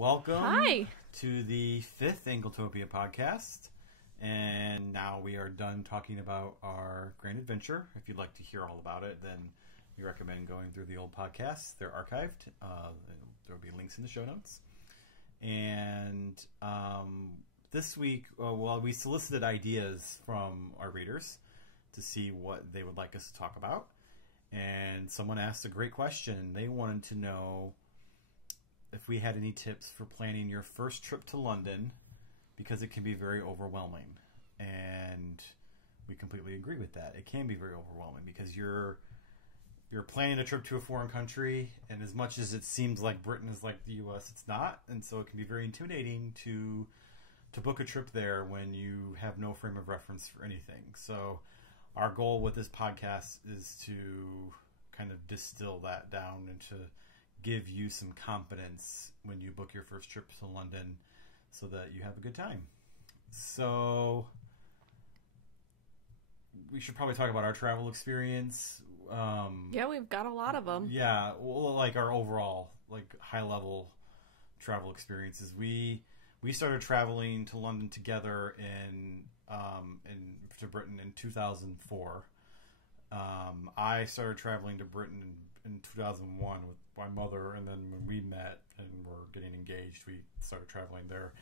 welcome Hi. to the 5th Anglotopia Podcast. And now we are done talking about our grand adventure. If you'd like to hear all about it, then we recommend going through the old podcasts. They're archived. There will be links in the show notes. And this week, we solicited ideas from our readers to see what they would like us to talk about. And someone asked a great question. They wanted to know if we had any tips for planning your first trip to London, because it can be very overwhelming. And we completely agree with that. It can be very overwhelming because you're planning a trip to a foreign country, and as much as it seems like Britain is like the US, it's not. And so it can be very intimidating to book a trip there when you have no frame of reference for anything. So our goal with this podcast is to kind of distill that down and to give you some confidence when you book your first trip to London so that you have a good time. So we should probably talk about our travel experience. Yeah, we've got a lot of them. Yeah, well, like our overall, like high-level travel experiences. We started traveling to London together to Britain in 2004. I started traveling to Britain in 2001 with my mother, and then when we met and were getting engaged, we started traveling there.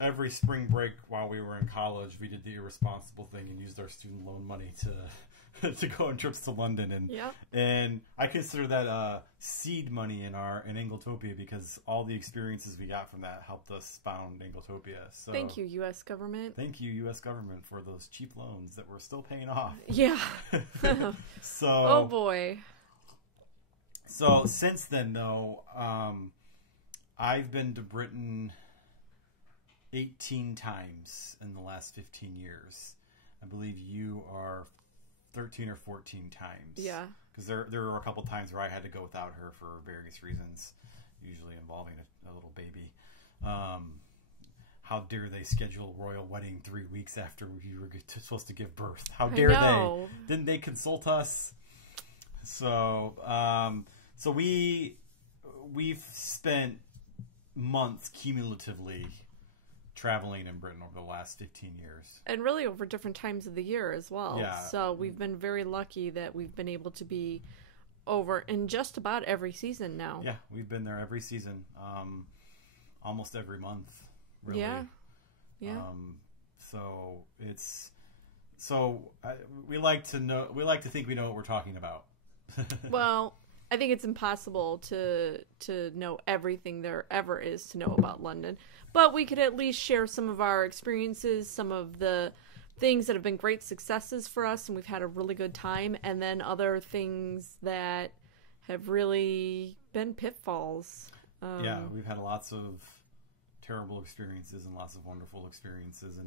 Every spring break while we were in college, we did the irresponsible thing and used our student loan money to go on trips to London, and I consider that seed money in Anglotopia, because all the experiences we got from that helped us found Anglotopia. So thank you, U.S. government. Thank you, U.S. government, for those cheap loans that we're still paying off. Yeah. So oh boy. So since then, though, I've been to Britain 18 times in the last 15 years. I believe you are 13 or 14 times. Yeah. Because there were a couple times where I had to go without her for various reasons, usually involving a little baby. How dare they schedule a royal wedding 3 weeks after you were supposed to give birth? How dare they? Didn't they consult us? So, we've spent months cumulatively traveling in Britain over the last 15 years. And really over different times of the year as well. Yeah. So we've been very lucky that we've been able to be over in just about every season now. Yeah, we've been there every season, almost every month, really. Yeah. Yeah. We like to think we know what we're talking about. Well, I think it's impossible to know everything there ever is to know about London. But we could at least share some of our experiences, some of the things that have been great successes for us and we've had a really good time, and then other things that have really been pitfalls. Yeah, we've had lots of terrible experiences and lots of wonderful experiences.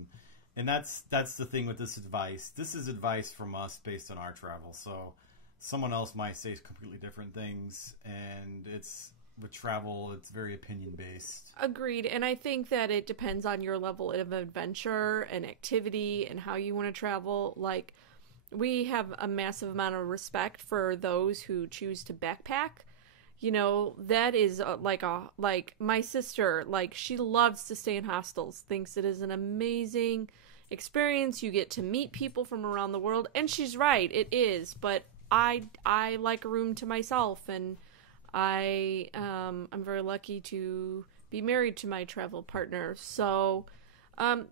And that's the thing with this advice. This is advice from us based on our travel. So someone else might say completely different things, and with travel, it's very opinion-based. Agreed, and I think that it depends on your level of adventure and activity and how you want to travel. Like, we have a massive amount of respect for those who choose to backpack. You know, that is like my sister, like, she loves to stay in hostels, thinks it is an amazing experience. You get to meet people from around the world, and she's right, it is, but I like a room to myself, and I'm very lucky to be married to my travel partner. So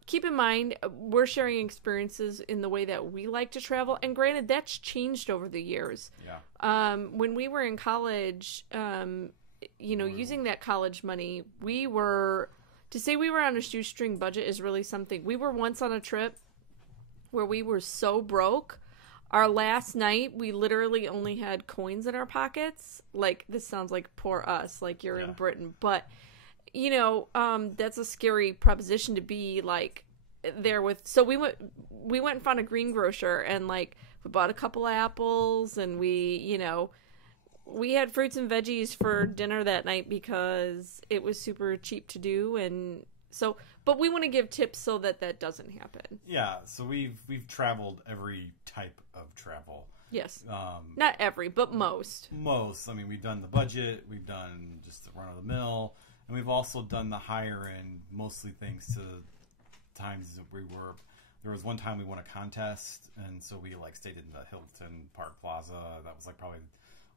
keep in mind, we're sharing experiences in the way that we like to travel, and granted, that's changed over the years. Yeah. When we were in college, using that college money, to say we were on a shoestring budget is really something. We were once on a trip where we were so broke. Our last night, we literally only had coins in our pockets. Like, this sounds like poor us, like you're in Britain. But, that's a scary proposition to be, like, there with. So we went and found a greengrocer, and, like, we bought a couple apples, and we had fruits and veggies for dinner that night because it was super cheap to do. And so, but we want to give tips so that doesn't happen. Yeah, so we've traveled every type of travel. Yes. Not every, but most. Most. I mean, we've done the budget. We've done just the run-of-the-mill. And we've also done the higher end, mostly thanks to times that there was one time we won a contest, and so we like stayed in the Hilton Park Plaza. That was like probably...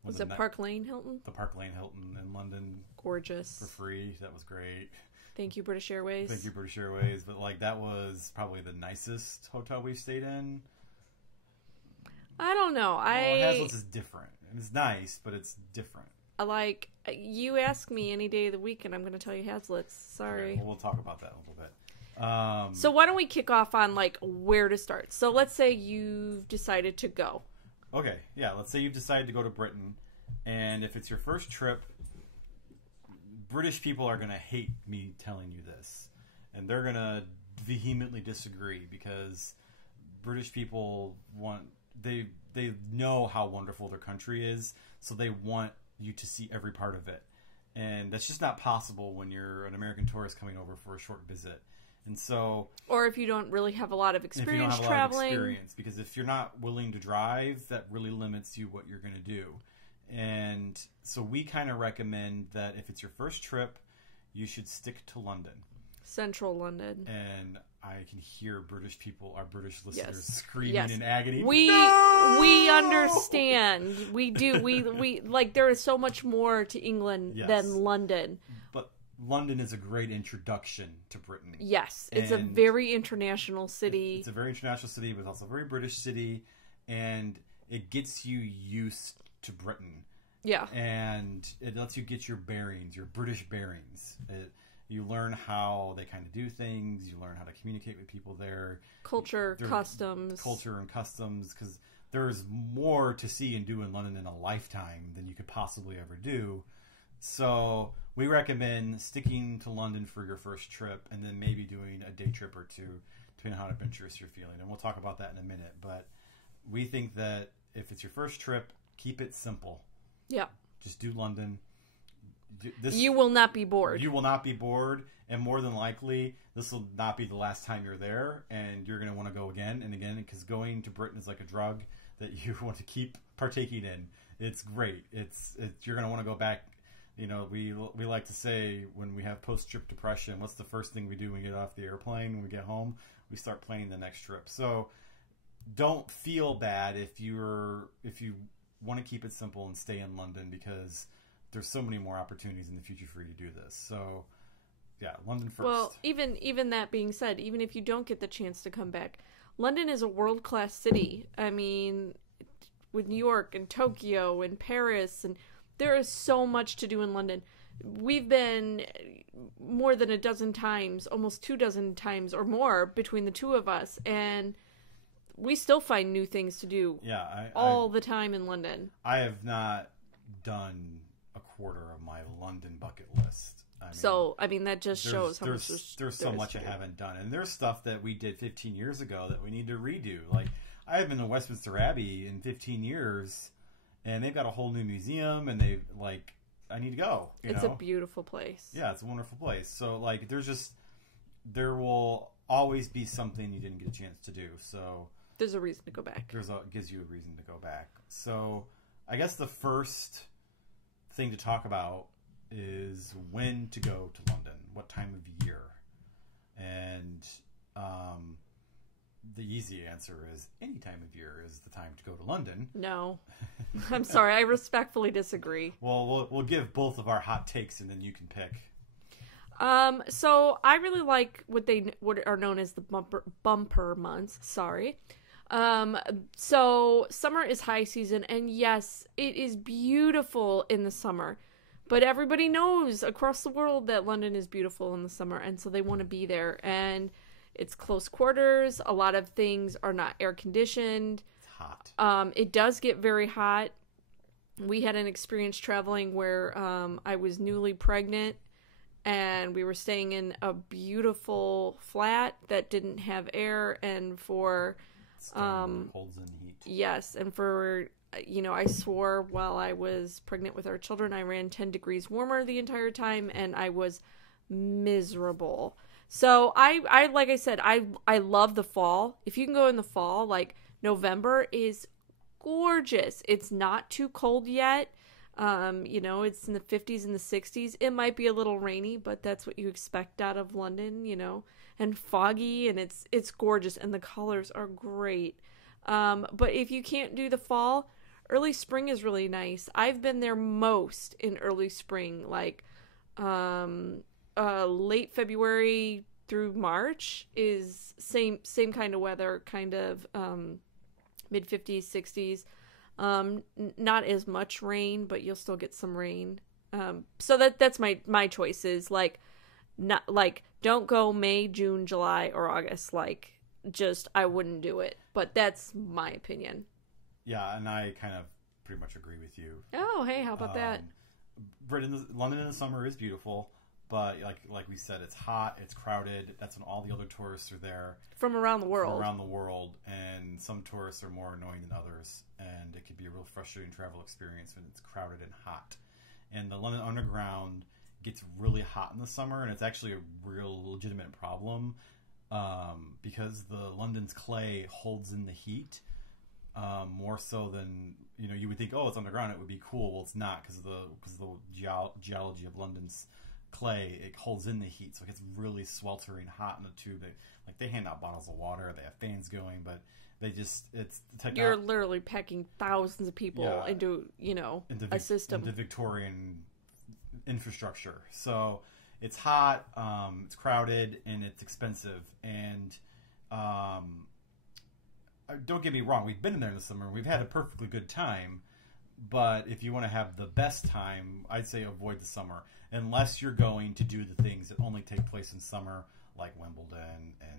Was it Park Lane Hilton? The Park Lane Hilton in London. Gorgeous. For free. That was great. Thank you, British Airways. Thank you, British Airways. But like that was probably the nicest hotel we've stayed in. I don't know. Hazlitt's is different. And it's nice, but it's different. Like, you ask me any day of the week, and I'm going to tell you Hazlitt's. Sorry. Okay, well, we'll talk about that a little bit. So why don't we kick off on, like, where to start? So let's say you've decided to go. Okay, yeah. Let's say you've decided to go to Britain, and if it's your first trip, British people are going to hate me telling you this, and they're going to vehemently disagree because British people they know how wonderful their country is, so they want you to see every part of it, and that's just not possible when you're an American tourist coming over for a short visit. And so, or if you don't really have a lot of experience traveling, because if you're not willing to drive, that really limits you what you're going to do. And so we kind of recommend that if it's your first trip, you should stick to London. Central London. And I can hear British people, our British listeners, yes. screaming yes. in agony. We understand. We do. We like, there is so much more to England yes. than London. But London is a great introduction to Britain. Yes. It's a very international city. It's a very international city, but also a very British city. And it gets you used to Britain. Yeah. And it lets you get your bearings, your British bearings. You learn how they kind of do things. You learn how to communicate with people there. Culture, customs. Culture and customs, because there's more to see and do in London in a lifetime than you could possibly ever do. So we recommend sticking to London for your first trip and then maybe doing a day trip or two, depending on how adventurous you're feeling. And we'll talk about that in a minute. But we think that if it's your first trip, keep it simple. Yeah. Just do London. You will not be bored. You will not be bored, and more than likely, this will not be the last time you're there, and you're going to want to go again and again, because going to Britain is like a drug that you want to keep partaking in. It's great. You're going to want to go back. You know, we like to say when we have post-trip depression, what's the first thing we do when we get off the airplane? When we get home, we start planning the next trip. So don't feel bad if you want to keep it simple and stay in London, because there's so many more opportunities in the future for you to do this. So, yeah, London first. Well, even that being said, even if you don't get the chance to come back, London is a world-class city. I mean, with New York and Tokyo and Paris, and there is so much to do in London. We've been more than a dozen times, almost 24 times or more between the two of us, and we still find new things to do all the time in London. I have not done a quarter of my London bucket list. I mean, that just shows how much there's so much I haven't done. And there's stuff that we did 15 years ago that we need to redo. Like, I haven't been to Westminster Abbey in 15 years, and they've got a whole new museum, and I need to go. It's a beautiful place. Yeah, it's a wonderful place. So, like, there will always be something you didn't get a chance to do. So there's a reason to go back. It gives you a reason to go back. So I guess the first thing to talk about is when to go to London, what time of year. And the easy answer is any time of year is the time to go to London. No. I'm sorry, I respectfully disagree. Well, we'll give both of our hot takes, and then you can pick. So I really like what are known as the bumper months. Sorry. So summer is high season, and yes, it is beautiful in the summer, but everybody knows across the world that London is beautiful in the summer, and so they want to be there, and it's close quarters. A lot of things are not air conditioned. It's hot. It does get very hot. We had an experience traveling where, I was newly pregnant, and we were staying in a beautiful flat that didn't have air, and for holds in heat. Yes, and for I swore while I was pregnant with our children, I ran 10 degrees warmer the entire time, and I was miserable. So I like I said, I love the fall. If you can go in the fall, like November is gorgeous. It's not too cold yet. It's in the 50s and the 60s. It might be a little rainy, but that's what you expect out of London, and foggy, and it's gorgeous, and the colors are great. But if you can't do the fall, early spring is really nice. I've been there most in early spring, like late February through March is same kind of weather, kind of mid 50s, 60s. Not as much rain, but you'll still get some rain. So that's my choices. Not don't go May, June, July, or August. I wouldn't do it. But that's my opinion. Yeah, and I kind of pretty much agree with you. Oh, hey, how about that? London in the summer is beautiful, but like we said, it's hot, it's crowded. That's when all the other tourists are there from around the world. And some tourists are more annoying than others, and it could be a real frustrating travel experience when it's crowded and hot. And the London Underground gets really hot in the summer, and it's actually a real legitimate problem because the London's clay holds in the heat more so than you would think. Oh, it's underground, it would be cool. Well, it's not, because of the geology of London's clay. It holds in the heat, so it gets really sweltering hot in the tube. They hand out bottles of water, they have fans going, but it's you're literally packing thousands of people into a system, into Victorian infrastructure. So it's hot, it's crowded, and it's expensive. And don't get me wrong, we've been in there in the summer, we've had a perfectly good time, but if you want to have the best time, I'd say avoid the summer, unless you're going to do the things that only take place in summer, like Wimbledon and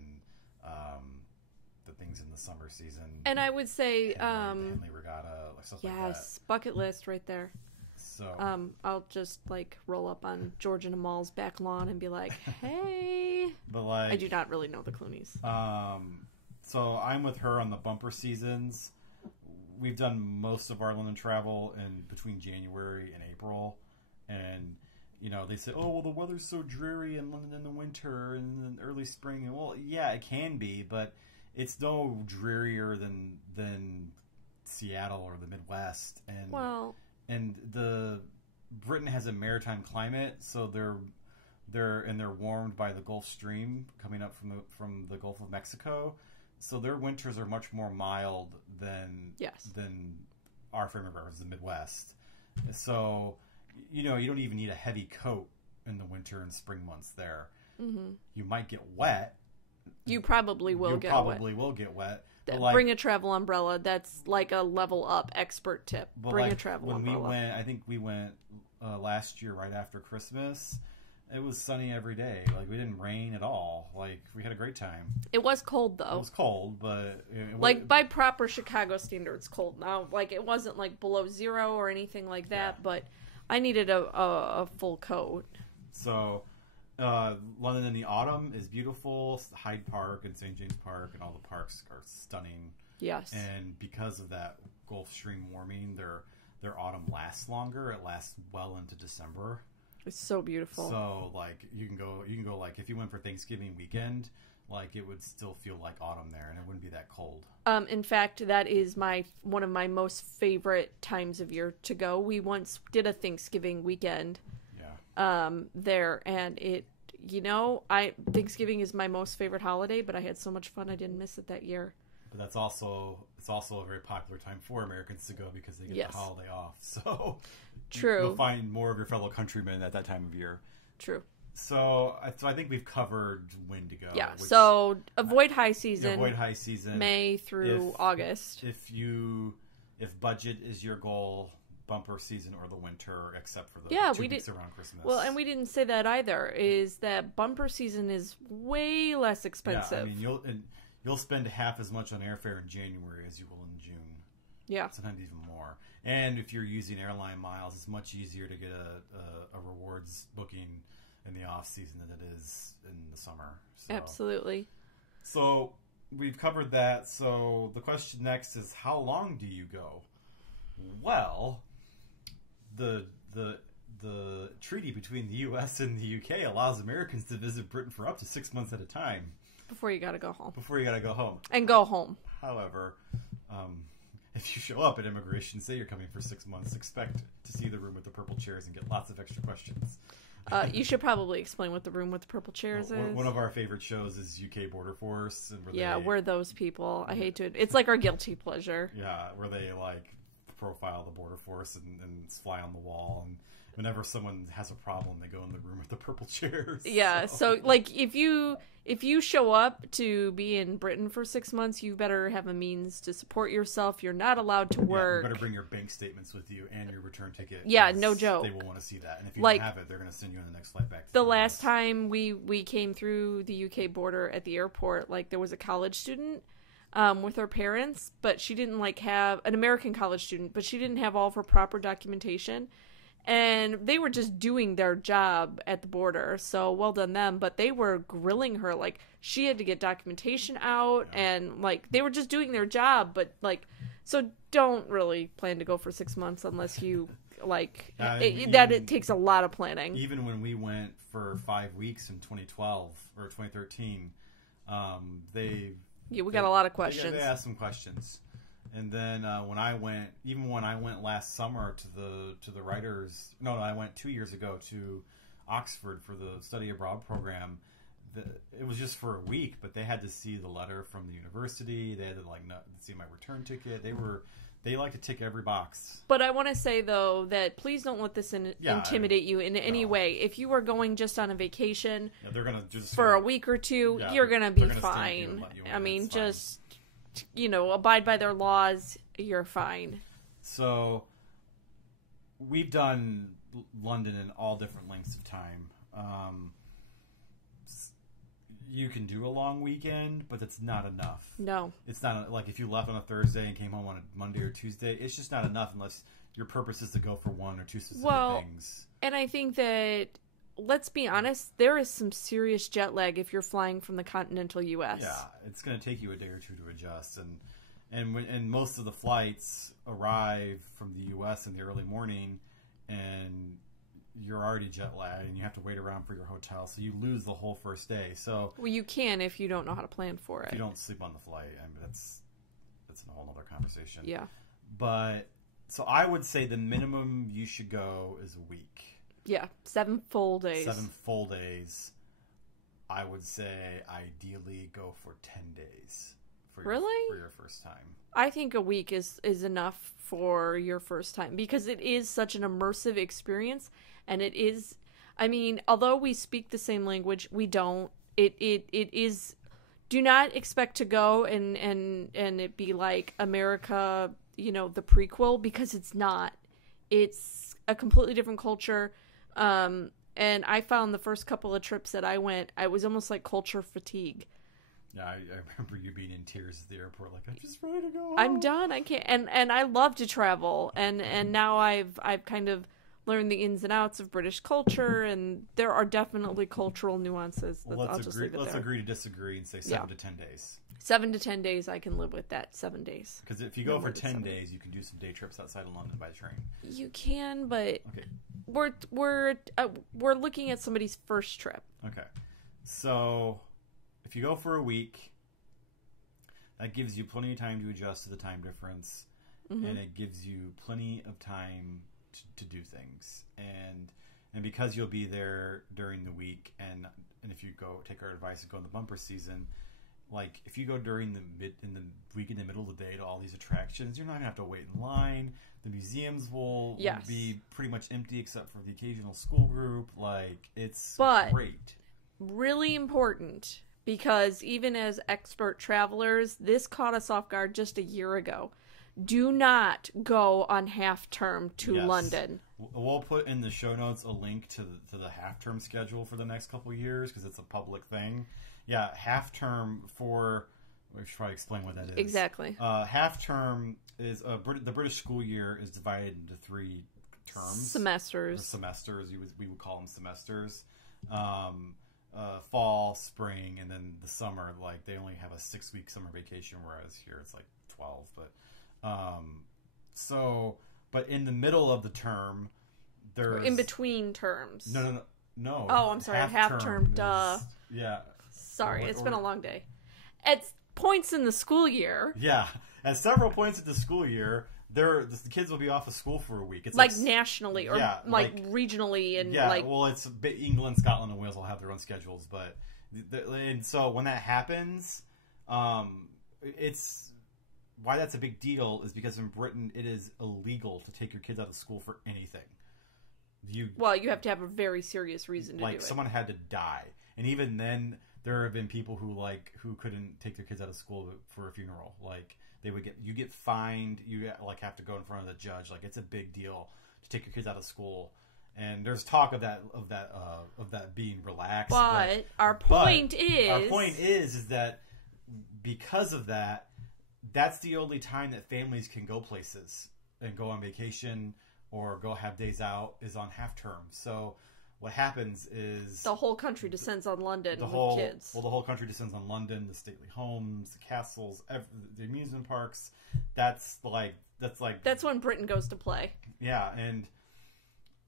the things in the summer season. And I would say Henley Regatta, stuff like that. Yes, bucket list right there. So I'll just roll up on Georgiana Mall's back lawn and be like, hey. But I do not really know the Clooney's. So I'm with her on the bumper seasons. We've done most of our London travel in between January and April, and they say, oh, well, the weather's so dreary in London in the winter and in early spring. And, well, yeah, it can be, but it's no drearier than Seattle or the Midwest. And the Britain has a maritime climate, so they're warmed by the Gulf Stream coming up from the Gulf of Mexico. So their winters are much more mild than our frame of reference, the Midwest. So you don't even need a heavy coat in the winter and spring months there. Mm-hmm. You might get wet. You probably will get wet. Bring a travel umbrella. That's like a level up expert tip. Bring a travel umbrella. I think we went last year right after Christmas. It was sunny every day. We didn't rain at all. We had a great time. It was cold, though. It was cold, but by proper Chicago standards, cold. Now, it wasn't below zero or anything like that, but I needed a full coat. So, London in the autumn is beautiful. Hyde Park and St. James Park and all the parks are stunning. Yes. And because of that Gulf Stream warming, their autumn lasts longer. It lasts well into December. It's so beautiful. So you can go if you went for Thanksgiving weekend, it would still feel like autumn there, and it wouldn't be that cold. In fact, that is one of my most favorite times of year to go. We once did a Thanksgiving weekend. Yeah. There, and Thanksgiving is my most favorite holiday, but I had so much fun I didn't miss it that year. But it's also a very popular time for Americans to go because they get the holiday off. So true, you'll find more of your fellow countrymen at that time of year. True. So I think we've covered when to go. Yeah. So avoid high season. May through August. If budget is your goal, bumper season or the winter, except for the 2 weeks around Christmas. Well, and we didn't say that either. Is that bumper season is way less expensive. Yeah, I mean you'll spend half as much on airfare in January as you will in June. Yeah. Sometimes even more. And if you're using airline miles, it's much easier to get a rewards booking in the off season than it is in the summer. So, absolutely. So we've covered that. So the question next is, how long do you go? Well, the treaty between the U.S. and the U.K. allows Americans to visit Britain for up to 6 months at a time. Before you gotta go home. And go home. However, if you show up at immigration, say you're coming for 6 months, expect to see the room with the purple chairs and get lots of extra questions. You should probably explain what the room with the purple chairs is. One of our favorite shows is UK Border Force. And we're those people. I hate to... It's like our guilty pleasure. Yeah, where they, like, profile the Border Force and fly on the wall. And whenever someone has a problem, they go in the room with the purple chairs. Yeah, so like, if you show up to be in Britain for 6 months, you better have a means to support yourself. You're not allowed to work. You better bring your bank statements with you and your return ticket. Yeah, no joke. They will want to see that. And if you don't have it, they're going to send you on the next flight back to the last time we came through the UK border at the airport, like, there was a college student with her parents, but she didn't, like, have an American college student, but she didn't have all of her proper documentation. And they were just doing their job at the border, so well done them. But they were grilling her, like, she had to get documentation out, and, like, they were just doing their job. But, like, so don't really plan to go for 6 months unless you, like, it takes a lot of planning. Even when we went for 5 weeks in 2012 or 2013, we got a lot of questions. They asked some questions. And then when I went last summer to the writers, I went 2 years ago to Oxford for the study abroad program. It was just for a week, but they had to see the letter from the university. They had to see my return ticket. They like to tick every box. But I want to say though that please don't let this intimidate you in any way. If you are going just on a vacation, they're gonna just for a week or two, you're gonna be fine. I mean, just. Abide by their laws, you're fine. So, we've done London in all different lengths of time. You can do a long weekend, but it's not enough. No. It's not, like, if you left on a Thursday and came home on a Monday or Tuesday, it's just not enough unless your purpose is to go for one or two specific things. And I think that... Let's be honest, there is some serious jet lag if you're flying from the continental U.S. Yeah, it's going to take you a day or two to adjust. And most of the flights arrive from the U.S. in the early morning, and you're already jet lagged, and you have to wait around for your hotel, so you lose the whole first day. So well, you can if you don't know how to plan for it. If you don't sleep on the flight, I mean, that's a whole other conversation. Yeah. But, so I would say the minimum you should go is a week. Yeah, 7 full days. 7 full days. I would say ideally go for 10 days. For your first time. I think a week is enough for your first time because it is such an immersive experience, and it is. I mean, although we speak the same language, we don't. It is. Do not expect to go and it be like America, the prequel, because it's not. It's a completely different culture. And I found the first couple of trips that I went, I was almost like culture fatigue. Yeah, I remember you being in tears at the airport, like, I'm just ready to go home. I'm done. I can't. And I love to travel, and now I've kind of learned the ins and outs of British culture, and there are definitely cultural nuances. Well, let's agree to disagree and say 7 to 10 days. 7 to 10 days, I can live with that. 7 days. Because if you go for 10 days, you can do some day trips outside of London by train. You can, but we're looking at somebody's first trip. Okay, so if you go for a week, that gives you plenty of time to adjust to the time difference, and it gives you plenty of time to do things. And because you'll be there during the week, and if you go take our advice and go in the bumper season. Like, if you go during the week in the middle of the day to all these attractions, you're not gonna have to wait in line. The museums will be pretty much empty except for the occasional school group. Like, it's great. Really important, because even as expert travelers, this caught us off guard just a year ago. Do not go on half term to London. We'll put in the show notes a link to the half term schedule for the next couple of years because it's a public thing. Yeah, half term we should probably explain what that is. Exactly. Half term is the British school year is divided into 3 terms. Semesters. We would call them semesters. Fall, spring, and then the summer. Like, they only have a 6-week summer vacation, whereas here it's like 12. But in the middle of the term, there's in between terms. No. Oh, I'm sorry. Half term. Duh. Yeah. Sorry, it's been a long day. At points in the school year. Yeah. at several points of the school year, the kids will be off of school for a week. It's like nationally or regionally, and well, it's England, Scotland, and Wales will have their own schedules, but and so when that happens, it's why that's a big deal is because in Britain it is illegal to take your kids out of school for anything. You have to have a very serious reason to do it. Like someone had to die, and even then, there have been people who couldn't take their kids out of school for a funeral. Like you get fined, you have to go in front of the judge. Like it's a big deal to take your kids out of school, and there's talk of that being relaxed. But our point is that because of that, that's the only time that families can go places and go on vacation or go have days out is on half term. So what happens is the whole country descends on London with kids. Well, the whole country descends on London, the stately homes, the castles, the amusement parks. That's when Britain goes to play. Yeah, and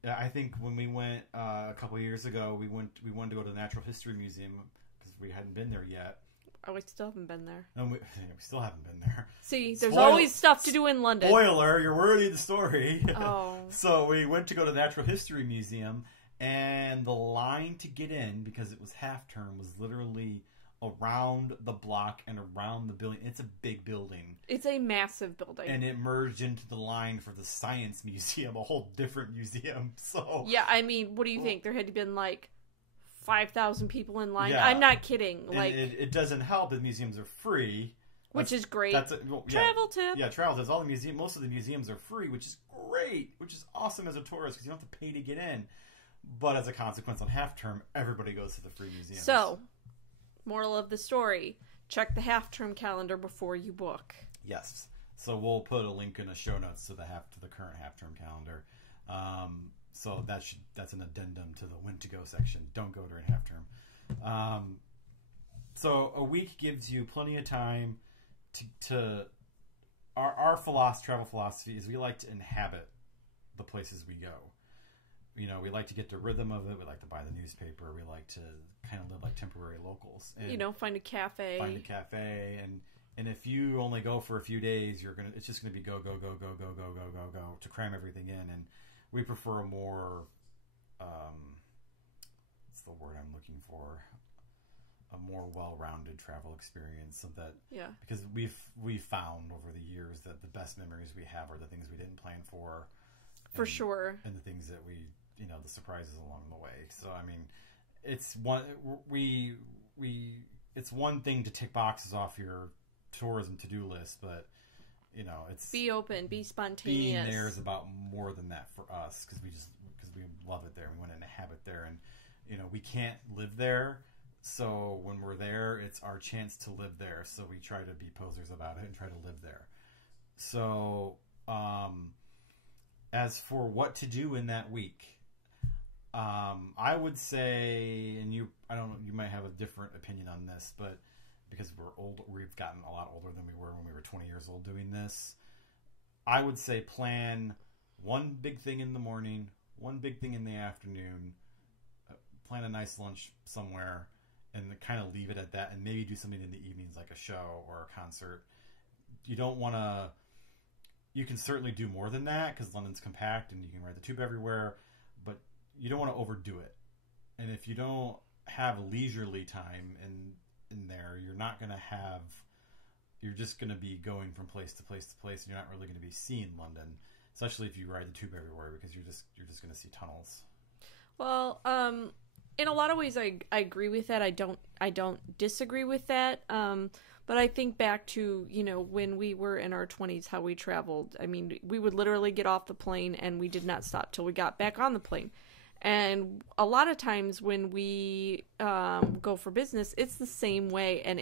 I think when we went a couple of years ago, we wanted to go to the Natural History Museum because we hadn't been there yet. Oh, we still haven't been there. No, we still haven't been there. See, there's always stuff to do in London. Spoiler, you're worthy of the story. Oh. So we went to go to the Natural History Museum, and the line to get in, because it was half term, was literally around the block and around the building. It's a big building. It's a massive building. And it merged into the line for the Science Museum, a whole different museum. So yeah, I mean, what do you think? There had to been 5,000 people in line. Yeah. I'm not kidding. It doesn't help that museums are free, which is great. Travel tip. Yeah, travel tips. Most of the museums are free, which is great, which is awesome as a tourist because you don't have to pay to get in. But as a consequence, on half term, everybody goes to the free museums. So, moral of the story: check the half term calendar before you book. Yes. So we'll put a link in the show notes to the current half term calendar. So that's an addendum to the when to go section. Don't go during half term. So a week gives you plenty of time to our travel philosophy is we like to inhabit the places we go. We like to get the rhythm of it. We like to buy the newspaper. We like to kind of live like temporary locals. And, find a cafe. And if you only go for a few days, it's just gonna be go to cram everything in. And we prefer a more, what's the word I'm looking for? A more well-rounded travel experience, so that because we've found over the years that the best memories we have are the things we didn't plan for sure, and the things that the surprises along the way. So I mean, it's one thing to tick boxes off your tourism to-do list, but it's be open, be spontaneous. Being there is about more than that for us because we love it there. We want to inhabit there, and we can't live there. So when we're there, it's our chance to live there. So we try to be posers about it and try to live there. So as for what to do in that week, I would say, and you might have a different opinion on this, but because we've gotten a lot older than we were when we were 20 years old doing this, I would say plan one big thing in the morning, one big thing in the afternoon, plan a nice lunch somewhere, and kind of leave it at that, and maybe do something in the evenings like a show or a concert. You don't want to... You can certainly do more than that because London's compact and you can ride the tube everywhere, but you don't want to overdo it. And if you don't have leisurely time in there, you're just going to be going from place to place to place, and you're not really going to be seeing London, especially if you ride the tube everywhere, because you're just going to see tunnels. Well, in a lot of ways, I agree with that. I don't disagree with that. But I think back to, when we were in our 20s, how we traveled. I mean, we would literally get off the plane and we did not stop till we got back on the plane. And a lot of times when we go for business, it's the same way. And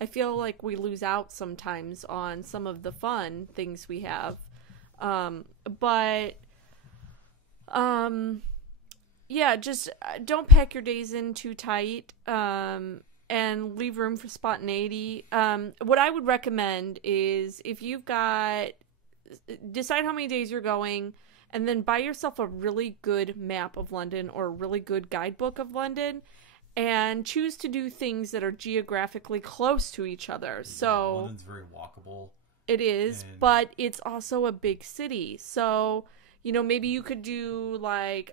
I feel like we lose out sometimes on some of the fun things we have. Just don't pack your days in too tight. And leave room for spontaneity. What I would recommend is if you've decide how many days you're going, and then buy yourself a really good map of London or a really good guidebook of London, and choose to do things that are geographically close to each other. So London's very walkable. It is, but it's also a big city. So, maybe you could do like,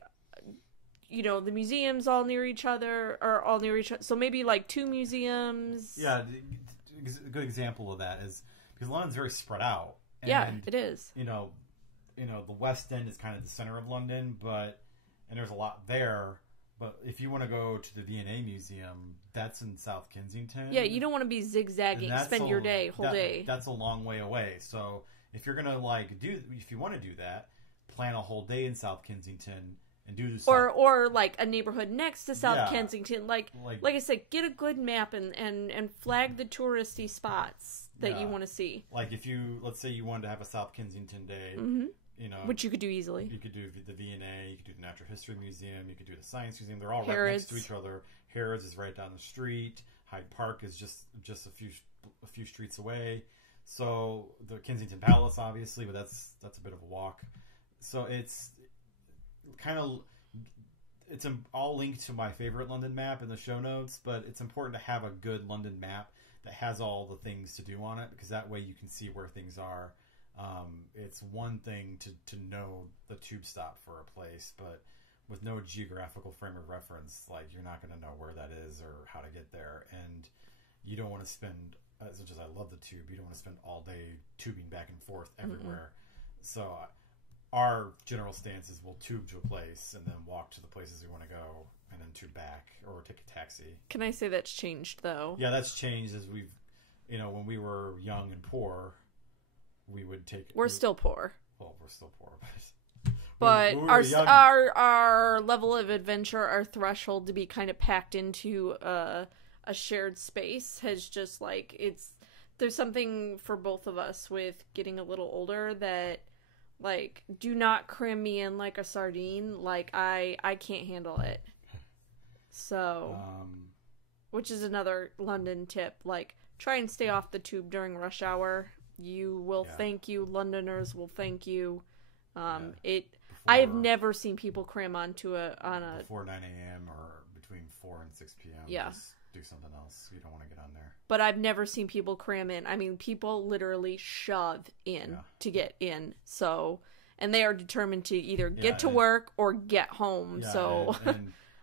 the museums all near each other, or all near each other. So maybe like 2 museums. Yeah, a good example of that is because London's very spread out. And, yeah, it is. The West End is kind of the center of London, and there's a lot there. But if you want to go to the V&A Museum, that's in South Kensington. Yeah, you don't want to be zigzagging, spend your whole day. That's a long way away. So if you're gonna if you want to do that, plan a whole day in South Kensington and do this. Or like a neighborhood next to South Kensington. Like I said, get a good map and flag the touristy spots that you want to see. Like let's say you wanted to have a South Kensington day. Mm-hmm. Which you could do easily. You could do the V&A, you could do the Natural History Museum, you could do the Science Museum. They're all Harrods. Right next to each other. Harrods is right down the street. Hyde Park is just a few streets away. So the Kensington Palace, obviously, but that's a bit of a walk. So it's all linked to my favorite London map in the show notes. But it's important to have a good London map that has all the things to do on it, because that way you can see where things are. It's one thing to know the tube stop for a place, but with no geographical frame of reference, like, you're not going to know where that is or how to get there. And you don't want to spend, as much as I love the tube, you don't want to spend all day tubing back and forth everywhere. Mm-hmm. So our general stance is we'll tube to a place and then walk to the places we want to go and then tube back or take a taxi. Can I say that's changed, though? Yeah, that's changed as we've, when we were young and poor, we would take. We're still poor. Well, we're still poor, but our level of adventure, our threshold to be kind of packed into a shared space has just there's something for both of us with getting a little older that, like, do not cram me in like a sardine. Like, I can't handle it. So, which is another London tip. Like, try and stay off the tube during rush hour. You will thank you. Londoners will thank you. I have never seen people cram onto before 9 a.m. or between 4 and 6 p.m. Yeah. Just do something else. You don't want to get on there. But I've never seen people cram in. I mean, people literally shove in to get in. So, and they are determined to either get to work or get home. Yeah, so,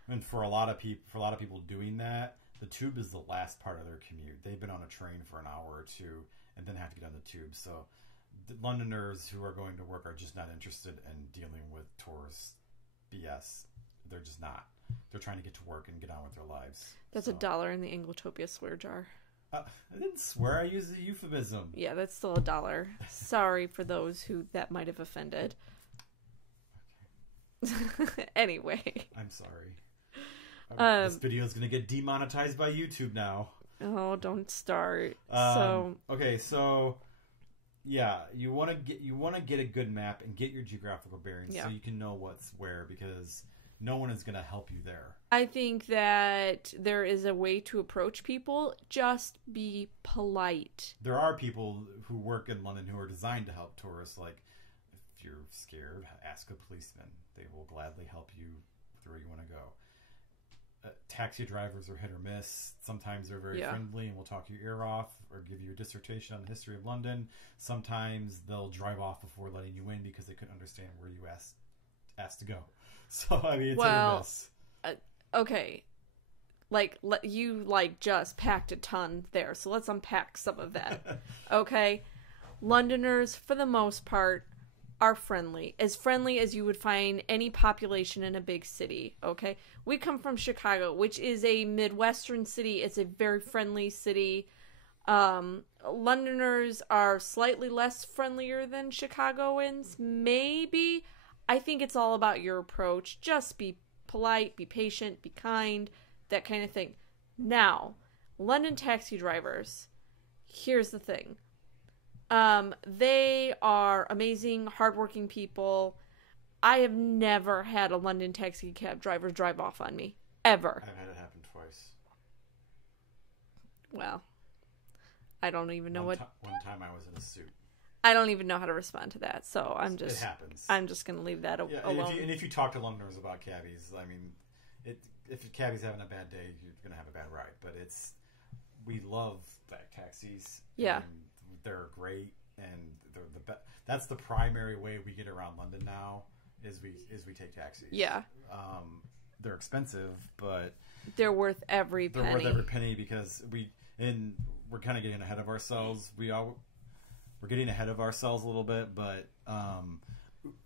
and for a lot of people doing that, the tube is the last part of their commute. They've been on a train for an hour or two and then have to get on the tube. So the Londoners who are going to work are just not interested in dealing with tourist BS. They're just not. They're trying to get to work and get on with their lives. That's $1 in the Anglotopia swear jar. I didn't swear. I used a euphemism. Yeah, that's still $1. Sorry for those who that might have offended. Okay. Anyway. I'm sorry. This video is going to get demonetized by YouTube now. Oh, don't start. So yeah, you want to get a good map and get your geographical bearings so you can know what's where, because no one is going to help you there. I think that there is a way to approach people. Just be polite. There are people who work in London who are designed to help tourists. Like, if you're scared, ask a policeman. They will gladly help you where you want to go. Taxi drivers are hit or miss. Sometimes they're very friendly and will talk your ear off or give you a dissertation on the history of London. Sometimes they'll drive off before letting you in because they couldn't understand where you asked to go. So, I mean, it's hit or miss. Okay. You just packed a ton there. So let's unpack some of that. Okay. Londoners, for the most part, are friendly as you would find any population in a big city. Okay, we come from Chicago, which is a Midwestern city. It's a very friendly city. Londoners are slightly less friendlier than Chicagoans, maybe. I think it's all about your approach. Just be polite, be patient, be kind, that kind of thing. Now, London taxi drivers, here's the thing. They are amazing, hardworking people. I have never had a London taxi cab driver drive off on me. Ever. I've had it happen twice. Well, I don't even know One time I was in a suit. I don't even know how to respond to that, so it happens. I'm just going to leave that alone. And if you talk to Londoners about cabbies, I mean, if your cabbie's having a bad day, you're going to have a bad ride. But we love taxis. Yeah. And they're great. and that's the primary way we get around London now. Is we take taxis. Yeah. They're expensive, but they're worth every penny. They're worth every penny because we're kind of getting ahead of ourselves. We're getting ahead of ourselves a little bit, but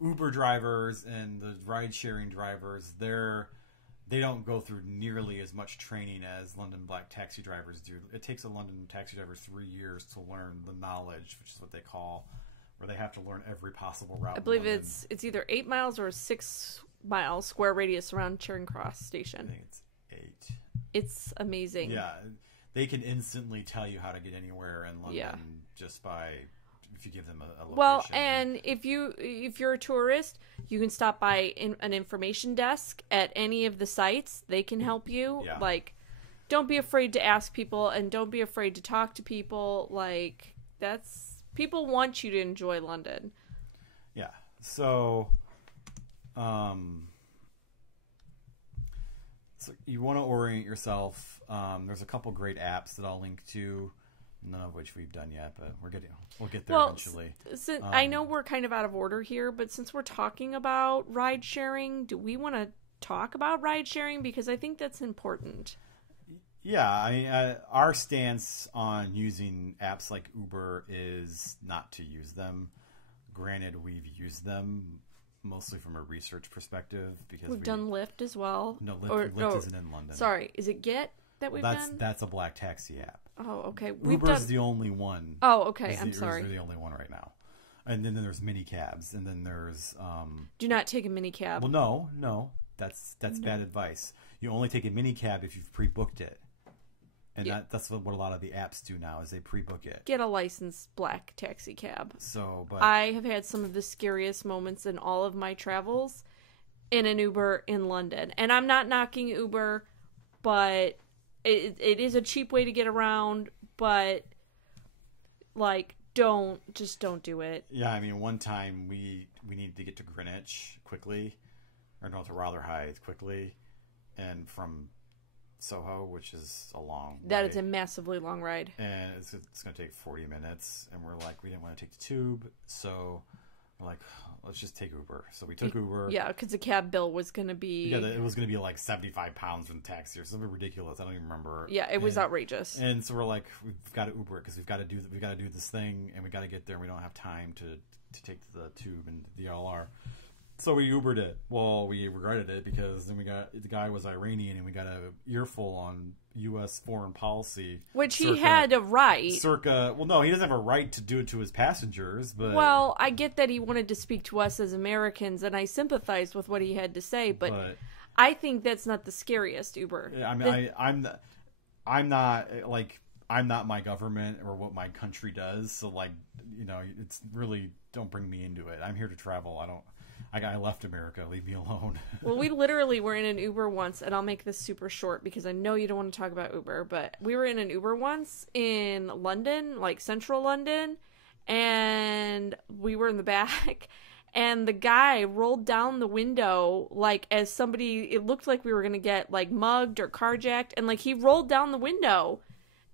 Uber drivers and the ride-sharing drivers, they don't go through nearly as much training as London black taxi drivers do. It takes a London taxi driver 3 years to learn the knowledge, which is what they call, where they have to learn every possible route. I believe it's either 8 miles or 6 miles square radius around Charing Cross Station. I think it's 8. It's amazing. Yeah, they can instantly tell you how to get anywhere in London just by if you give them a location. Well, and if you're a tourist, you can stop by an information desk at any of the sites. They can help you. Yeah. Like, don't be afraid to ask people, and don't be afraid to talk to people. Like, people want you to enjoy London. Yeah. So, so you want to orient yourself. There's a couple great apps that I'll link to, none of which we've done yet, but we'll get there eventually. I know we're kind of out of order here, but since we're talking about ride sharing, do we want to talk about ride sharing? Because I think that's important. Yeah, I mean, our stance on using apps like Uber is not to use them. Granted, we've used them mostly from a research perspective because we've done Lyft as well. No, Lyft isn't in London. Sorry, is it Get that we've done? That's a black taxi app. Oh, okay. Uber's the only one. Oh, okay. I'm sorry. Uber's the only one right now. And then there's mini cabs, and then there's do not take a mini cab. Well, no, that's bad advice. You only take a mini cab if you've pre-booked it. And that's what a lot of the apps do now is they pre-book it. Get a licensed black taxi cab. But I have had some of the scariest moments in all of my travels in an Uber in London. And I'm not knocking Uber, but it is a cheap way to get around. But, like, don't do it. Yeah, I mean, one time we needed to get to Greenwich quickly, or no, to Rotherhithe quickly, and from Soho, which is a long That way. is a massively long ride. And it's going to take 40 minutes. And we're like, we didn't want to take the tube. So we're like, let's just take Uber. So we took Uber. Yeah, because the cab bill was going to be... Yeah, it was going to be like 75 pounds in taxi or something ridiculous. I don't even remember. Yeah, it was outrageous. And so we're like, we've got to Uber it because we've got to do this thing. And we got to get there. And we don't have time to take the tube and the LR. So we Ubered it. Well, we regretted it because then the guy was Iranian and we got a earful on U.S. foreign policy. Which he had a right. Well, no, he doesn't have a right to do it to his passengers. But well, I get that he wanted to speak to us as Americans, and I sympathize with what he had to say, but I think that's not the scariest Uber. I mean, I'm not my government or what my country does. So, like, you know, it's really, don't bring me into it. I'm here to travel. I left America. Leave me alone. Well, we literally were in an Uber once, and I'll make this super short because I know you don't want to talk about Uber, but we were in an Uber once in London, like central London, and we were in the back, and the guy rolled down the window like as somebody, it looked like we were going to get like mugged or carjacked, and like he rolled down the window.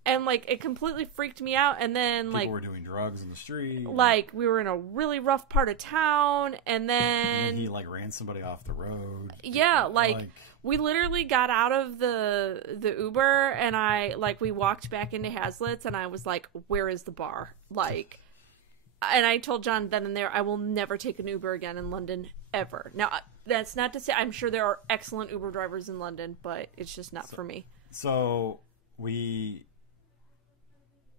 And, like, it completely freaked me out. And then, people were doing drugs in the street. Like, we were in a really rough part of town. And then he, like, ran somebody off the road. Yeah, like we literally got out of the Uber. And we walked back into Hazlitt's. And I was like, where is the bar? Like, and I told John then and there, I will never take an Uber again in London, ever. Now, that's not to say, I'm sure there are excellent Uber drivers in London. But it's just not for me.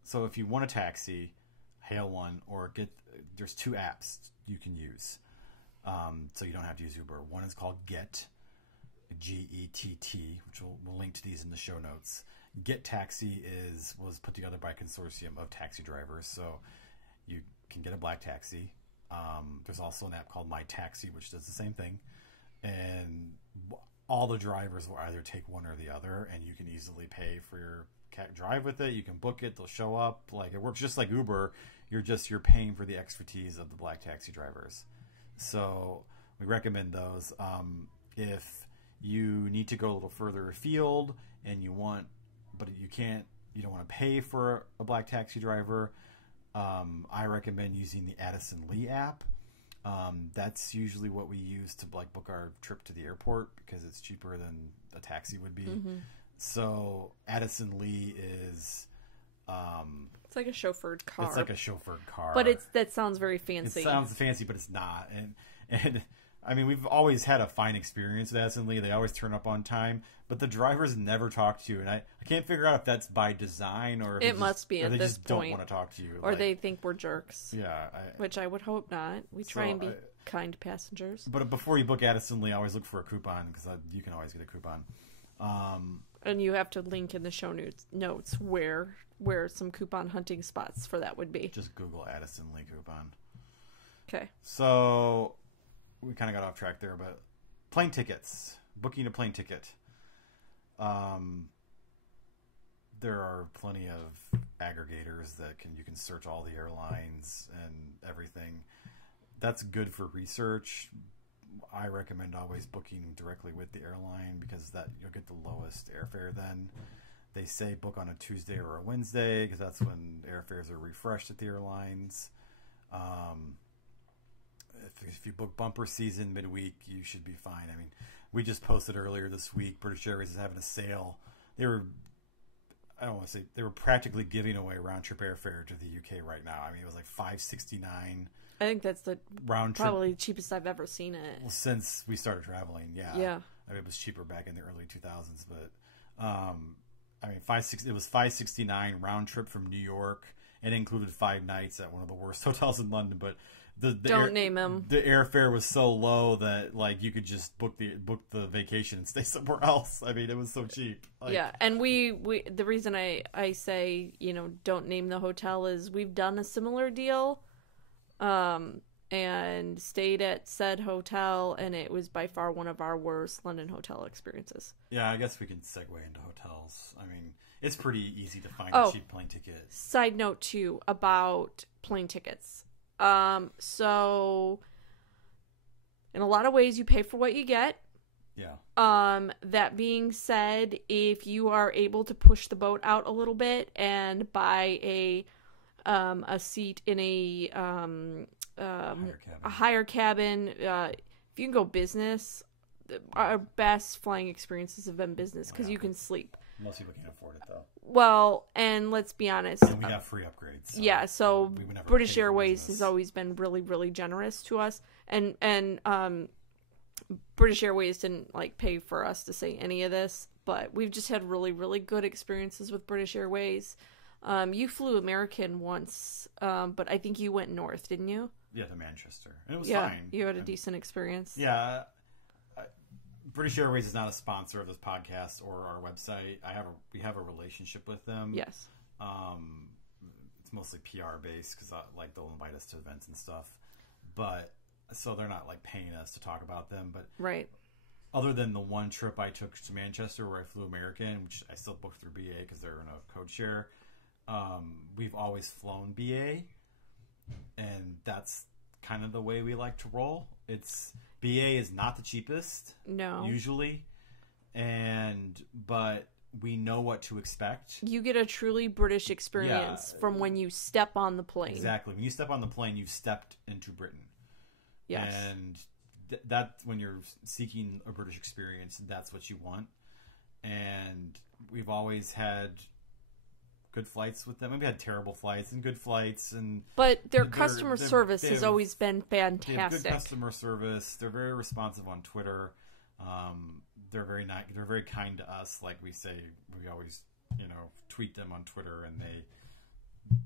So if you want a taxi, hail one or there's 2 apps you can use. So you don't have to use Uber. One is called Get, G-E-T-T, which we'll link to these in the show notes. Get Taxi was put together by a consortium of taxi drivers. So you can get a black taxi. There's also an app called My Taxi, which does the same thing. And all the drivers will either take one or the other, and you can easily pay for your drive with it. You can book it, they'll show up. Like, it works just like Uber. You're paying for the expertise of the black taxi drivers. So we recommend those. If you need to go a little further afield and you don't want to pay for a black taxi driver, I recommend using the Addison Lee app. That's usually what we use to like book our trip to the airport because it's cheaper than a taxi would be. Mm-hmm. So Addison Lee is it's like a chauffeured car. It's like a chauffeured car. But that sounds very fancy. It sounds fancy, but it's not. And I mean, we've always had a fine experience with Addison Lee. They always turn up on time, but the drivers never talk to you. And I can't figure out if that's by design or if it must be at this point. They just don't want to talk to you. Or they think we're jerks. Yeah. Which I would hope not. We try and be kind passengers. But before you book Addison Lee, always look for a coupon because you can always get a coupon. And you have to link in the show notes where some coupon hunting spots for that would be. Just Google Addison Lee coupon. Okay. So we kind of got off track there, but plane tickets, booking a plane ticket. There are plenty of aggregators that you can search all the airlines and everything. That's good for research. I recommend always booking directly with the airline because that you'll get the lowest airfare then. They say book on a Tuesday or a Wednesday because that's when airfares are refreshed at the airlines. If you book bumper season midweek, you should be fine. I mean, we just posted earlier this week, British Airways is having a sale. They were practically giving away round trip airfare to the UK right now. I mean, it was like $5.69. I think that's the round trip, probably the cheapest I've ever seen it. Well, since we started traveling, yeah. I mean, it was cheaper back in the early 2000s, but I mean, it was $5.69 round trip from New York. It included 5 nights at one of the worst hotels in London, but don't name them. The airfare was so low that like you could just book the vacation and stay somewhere else. I mean, it was so cheap. Like, yeah, and we the reason I say don't name the hotel is we've done a similar deal, and stayed at said hotel, and it was by far one of our worst London hotel experiences. Yeah, I guess we can segue into hotels. I mean, it's pretty easy to find a cheap plane ticket. Side note too about plane tickets. So in a lot of ways you pay for what you get. Yeah. That being said, if you are able to push the boat out a little bit and buy a seat in a higher cabin, if you can go business, our best flying experiences have been business because you can sleep. Most people can't afford it though. Well, and let's be honest. And we got free upgrades. So British Airways has always been really, really generous to us, and British Airways didn't like pay for us to say any of this, but we've just had really, really good experiences with British Airways. You flew American once, but I think you went north, didn't you? Yeah, to Manchester, and it was fine. You had a decent experience. Yeah. British Airways is not a sponsor of this podcast or our website. We have a relationship with them. Yes. It's mostly PR based because like they'll invite us to events and stuff, but so they're not like paying us to talk about them. But right. Other than the one trip I took to Manchester where I flew American, which I still booked through BA because they're in a code share, we've always flown BA, and that's kind of the way we like to roll. BA is not the cheapest, usually, but we know what to expect. You get a truly British experience from when you step on the plane. Exactly. When you step on the plane, you've stepped into Britain. Yes. And that when you're seeking a British experience, that's what you want. And we've always had good flights with them. We've had terrible flights and good flights, but their customer service has always been fantastic. They have good customer service. They're very responsive on Twitter. They're very nice. They're very kind to us. Like we say, we always tweet them on Twitter, and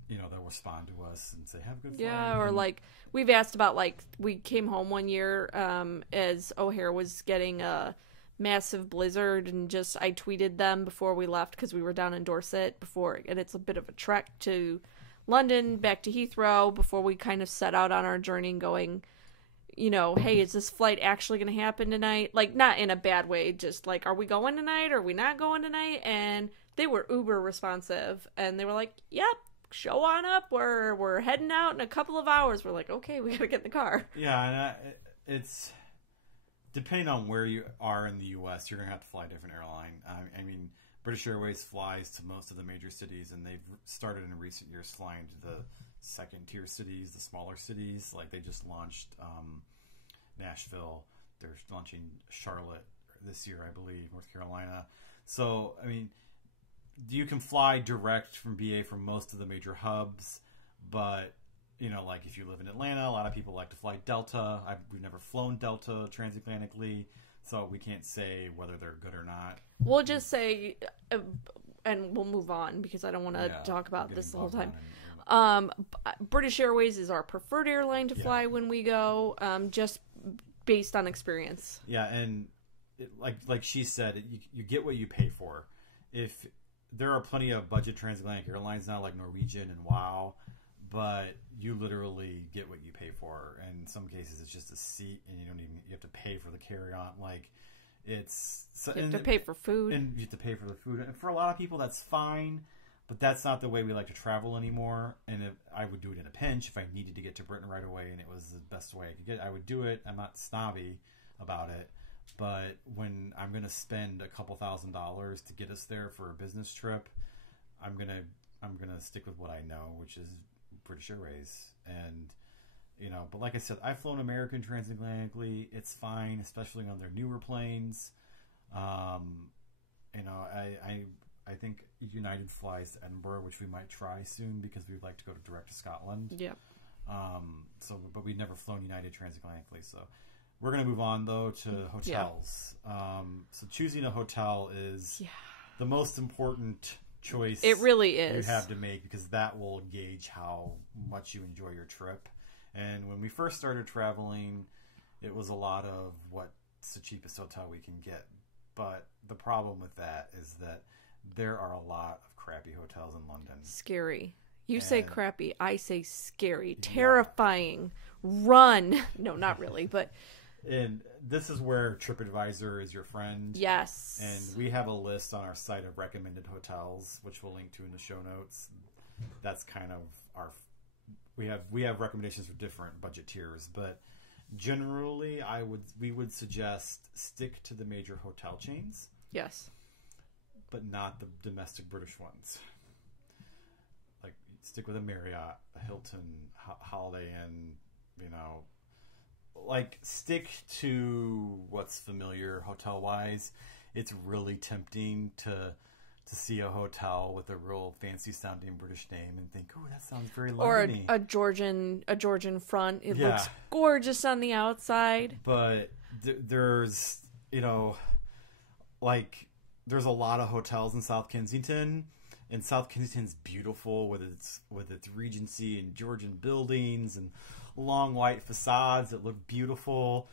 they'll respond to us and say have a good flight. Yeah, or like we've asked about we came home one year as O'Hare was getting a massive blizzard, and I tweeted them before we left because we were down in Dorset and it's a bit of a trek to London back to Heathrow before we kind of set out on our journey and going, hey, is this flight actually going to happen tonight? Like, not in a bad way, just like, are we going tonight? Are we not going tonight? And they were uber responsive, and they were like, yep, show on up. We're heading out in a couple of hours. We're like, okay, we got to get in the car. Yeah, and it's depending on where you are in the U.S., you're going to have to fly a different airline. I mean, British Airways flies to most of the major cities, and they've started in recent years flying to the second-tier cities, the smaller cities. Like, they just launched Nashville. They're launching Charlotte this year, I believe, North Carolina. So, I mean, you can fly direct from BA from most of the major hubs, but, you know, like if you live in Atlanta, a lot of people like to fly Delta. We've never flown Delta transatlantically, so we can't say whether they're good or not. We'll just say, and we'll move on because I don't want to talk about this the whole time. British Airways is our preferred airline to fly when we go, just based on experience. Yeah, and like she said, you get what you pay for. If there are plenty of budget transatlantic airlines now, like Norwegian and WOW, but you literally get what you pay for. And in some cases, it's just a seat, and you have to pay for the carry-on. Like, it's you have to pay for food, and you have to pay for the food. And for a lot of people, that's fine, but that's not the way we like to travel anymore. And if I would do it in a pinch if I needed to get to Britain right away, and it was the best way I could get, I would do it. I'm not snobby about it. But when I'm going to spend a couple $1,000s to get us there for a business trip, I'm gonna stick with what I know, which is British Airways. And, you know, but like I said, I've flown American transatlantically. It's fine, especially on their newer planes. You know, I think United flies to Edinburgh, which we might try soon because we'd like to go direct to Scotland. Yeah. But we've never flown United transatlantically, so. We're going to move on, though, to hotels. Yeah. So choosing a hotel is the most important choice. It really is. You have to make, because that will gauge how much you enjoy your trip. And when we first started traveling, it was a lot of what's the cheapest hotel we can get. But the problem with that is that there are a lot of crappy hotels in London. Scary. You say crappy, I say scary, terrifying, run. No, not really, but... And this is where TripAdvisor is your friend. Yes. And we have a list on our site of recommended hotels, which we'll link to in the show notes. That's kind of our... We have recommendations for different budget tiers, but generally we would suggest stick to the major hotel chains. Yes. But not the domestic British ones. Like, stick with a Marriott, a Hilton, Holiday Inn, you know... Like, stick to what's familiar hotel-wise. It's really tempting to see a hotel with a real fancy-sounding British name and think, "Oh, that sounds very London-y." Or a Georgian front. It looks gorgeous on the outside. But there's, you know, like, there's a lot of hotels in South Kensington, and South Kensington's beautiful with its Regency and Georgian buildings and long white facades that look beautiful.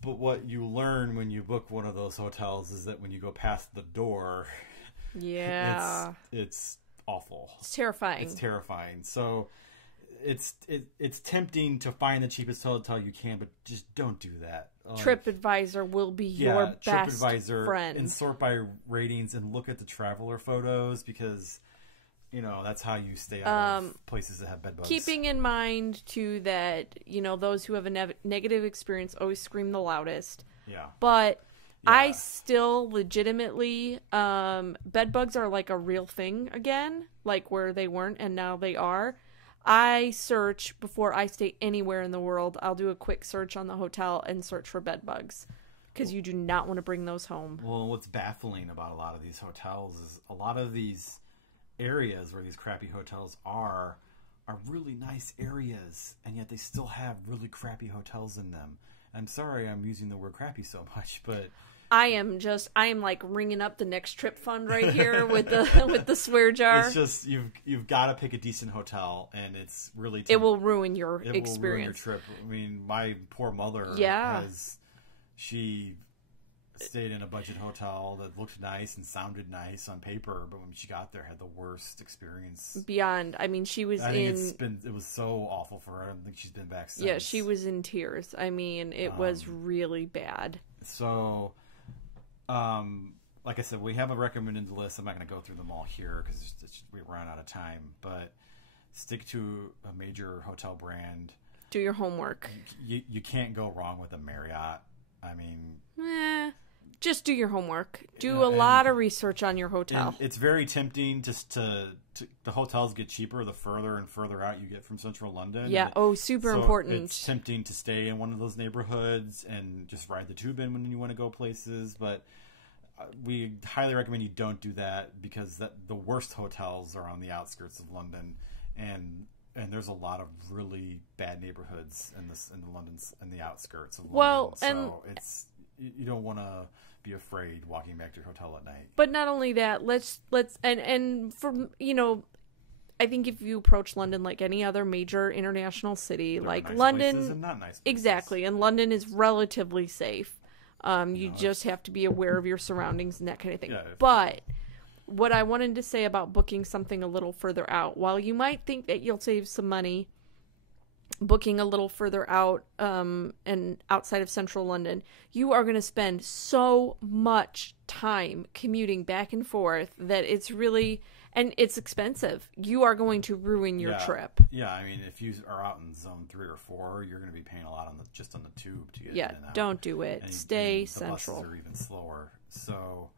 But what you learn when you book one of those hotels is that when you go past the door, it's awful. It's terrifying. It's terrifying. So it's tempting to find the cheapest hotel you can, but just don't do that. TripAdvisor will be your best TripAdvisor, friend. And sort by ratings and look at the traveler photos, because you know, that's how you stay out of places that have bed bugs. Keeping in mind, too, that, you know, those who have a negative experience always scream the loudest. Yeah. But I still legitimately, bed bugs are like a real thing again, like where they weren't and now they are. I search before I stay anywhere in the world. I'll do a quick search on the hotel and search for bed bugs, because you do not want to bring those home. Well, what's baffling about a lot of these hotels is a lot of these areas where these crappy hotels are really nice areas, and yet they still have really crappy hotels in them. I'm sorry I'm using the word crappy so much, but I am like ringing up the next trip fund right here with the swear jar. It's just you've got to pick a decent hotel, and it's really it will ruin your experience. Will ruin your trip. I mean, my poor mother she stayed in a budget hotel that looked nice and sounded nice on paper, but when she got there, had the worst experience. Beyond, I mean, she was it was so awful for her. I don't think she's been back since. Yeah, she was in tears. I mean, it was really bad. So, like I said, we have a recommended list. I'm not going to go through them all here because we ran out of time. But stick to a major hotel brand. Do your homework. You can't go wrong with a Marriott. I mean, just do your homework. Do a lot of research on your hotel. It's very tempting to the hotels get cheaper the further and further out you get from central London. Yeah. Super important. It's tempting to stay in one of those neighborhoods and just ride the tube in when you want to go places. But we highly recommend you don't do that, because the worst hotels are on the outskirts of London, and there's a lot of really bad neighborhoods in the outskirts of London. Well, so you don't want to be afraid walking back to your hotel at night. But not only that, let's for I think if you approach London like any other major international city, There like are nice London, places and not nice places. exactly, and London is relatively safe. You just have to be aware of your surroundings and that kind of thing. Yeah, but what I wanted to say about booking something a little further out, while you might think that you'll save some money booking a little further out and outside of central London, you are going to spend so much time commuting back and forth that it's really, and it's expensive. You are going to ruin your trip. Yeah, I mean, if you are out in zone 3 or 4, you're going to be paying a lot just on the tube to get in and out. Don't do it. Stay central. The buses are even slower. So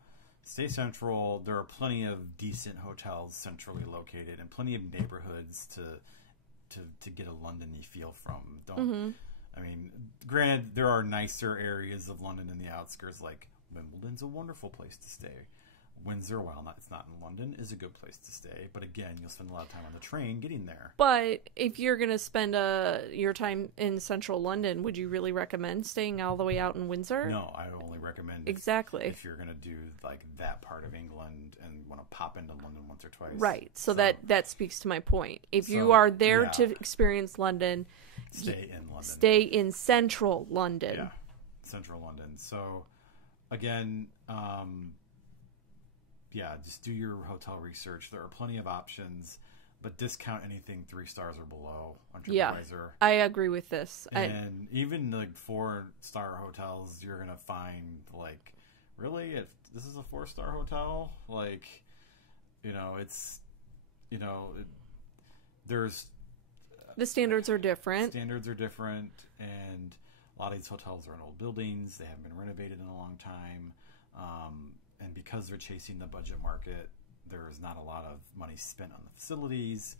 stay central. There are plenty of decent hotels centrally located and plenty of neighborhoods to get a London-y feel from. I mean, granted, there are nicer areas of London in the outskirts, like Wimbledon's a wonderful place to stay. Windsor, while it's not in London, is a good place to stay. But again, you'll spend a lot of time on the train getting there. But if you're going to spend your time in central London, would you really recommend staying all the way out in Windsor? No, I only recommend exactly if you're going to do like that part of England and want to pop into London once or twice. Right. So that speaks to my point. If you are there to experience London, stay in London. Stay in central London. Yeah, central London. So again, just do your hotel research. There are plenty of options, but discount anything 3 stars or below on TripAdvisor. Yeah, I agree with this. And even like 4-star hotels, you're gonna find like, really, if this is a 4-star hotel, like, there's the standards are different. And a lot of these hotels are in old buildings. They haven't been renovated in a long time. And because they're chasing the budget market, there's not a lot of money spent on the facilities.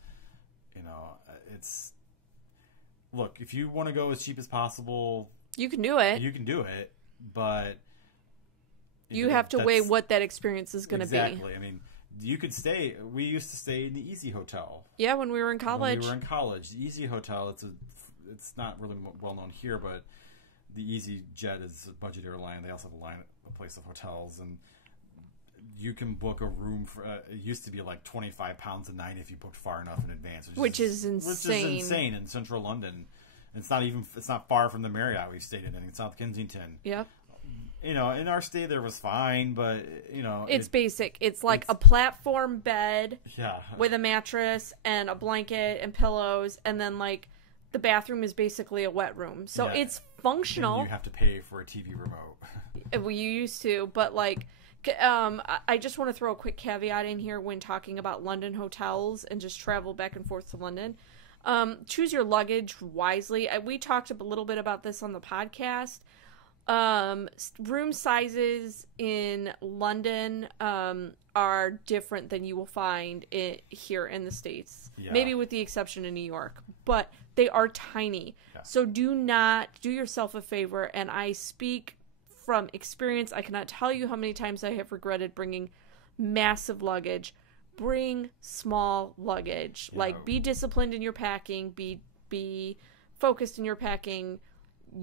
Look, if you want to go as cheap as possible, you can do it. But you have to weigh what that experience is going to be. Exactly. I mean, we used to stay in the Easy Hotel. Yeah, when we were in college. The Easy Hotel, it's not really well known here, but the Easy Jet is a budget airline. They also have a place of hotels, and you can book a room for it used to be like £25 a night if you booked far enough in advance, which is insane in central London. It's not far from the Marriott we stayed in South Kensington. Yep. In our stay there was fine, but it's basic. It's like a platform bed, yeah, with a mattress and a blanket and pillows, and then like the bathroom is basically a wet room, so it's functional. And you have to pay for a TV remote. We used to, but like, I just want to throw a quick caveat in here when talking about London hotels and just travel back and forth to London. Choose your luggage wisely. We talked a little bit about this on the podcast. Room sizes in London are different than you will find here in the States. Yeah. Maybe with the exception of New York, but they are tiny. Yeah. So do yourself a favor, and I speak from experience. I cannot tell you how many times I have regretted bringing massive luggage. Bring small luggage. Yeah. Like, be disciplined in your packing. Be focused in your packing.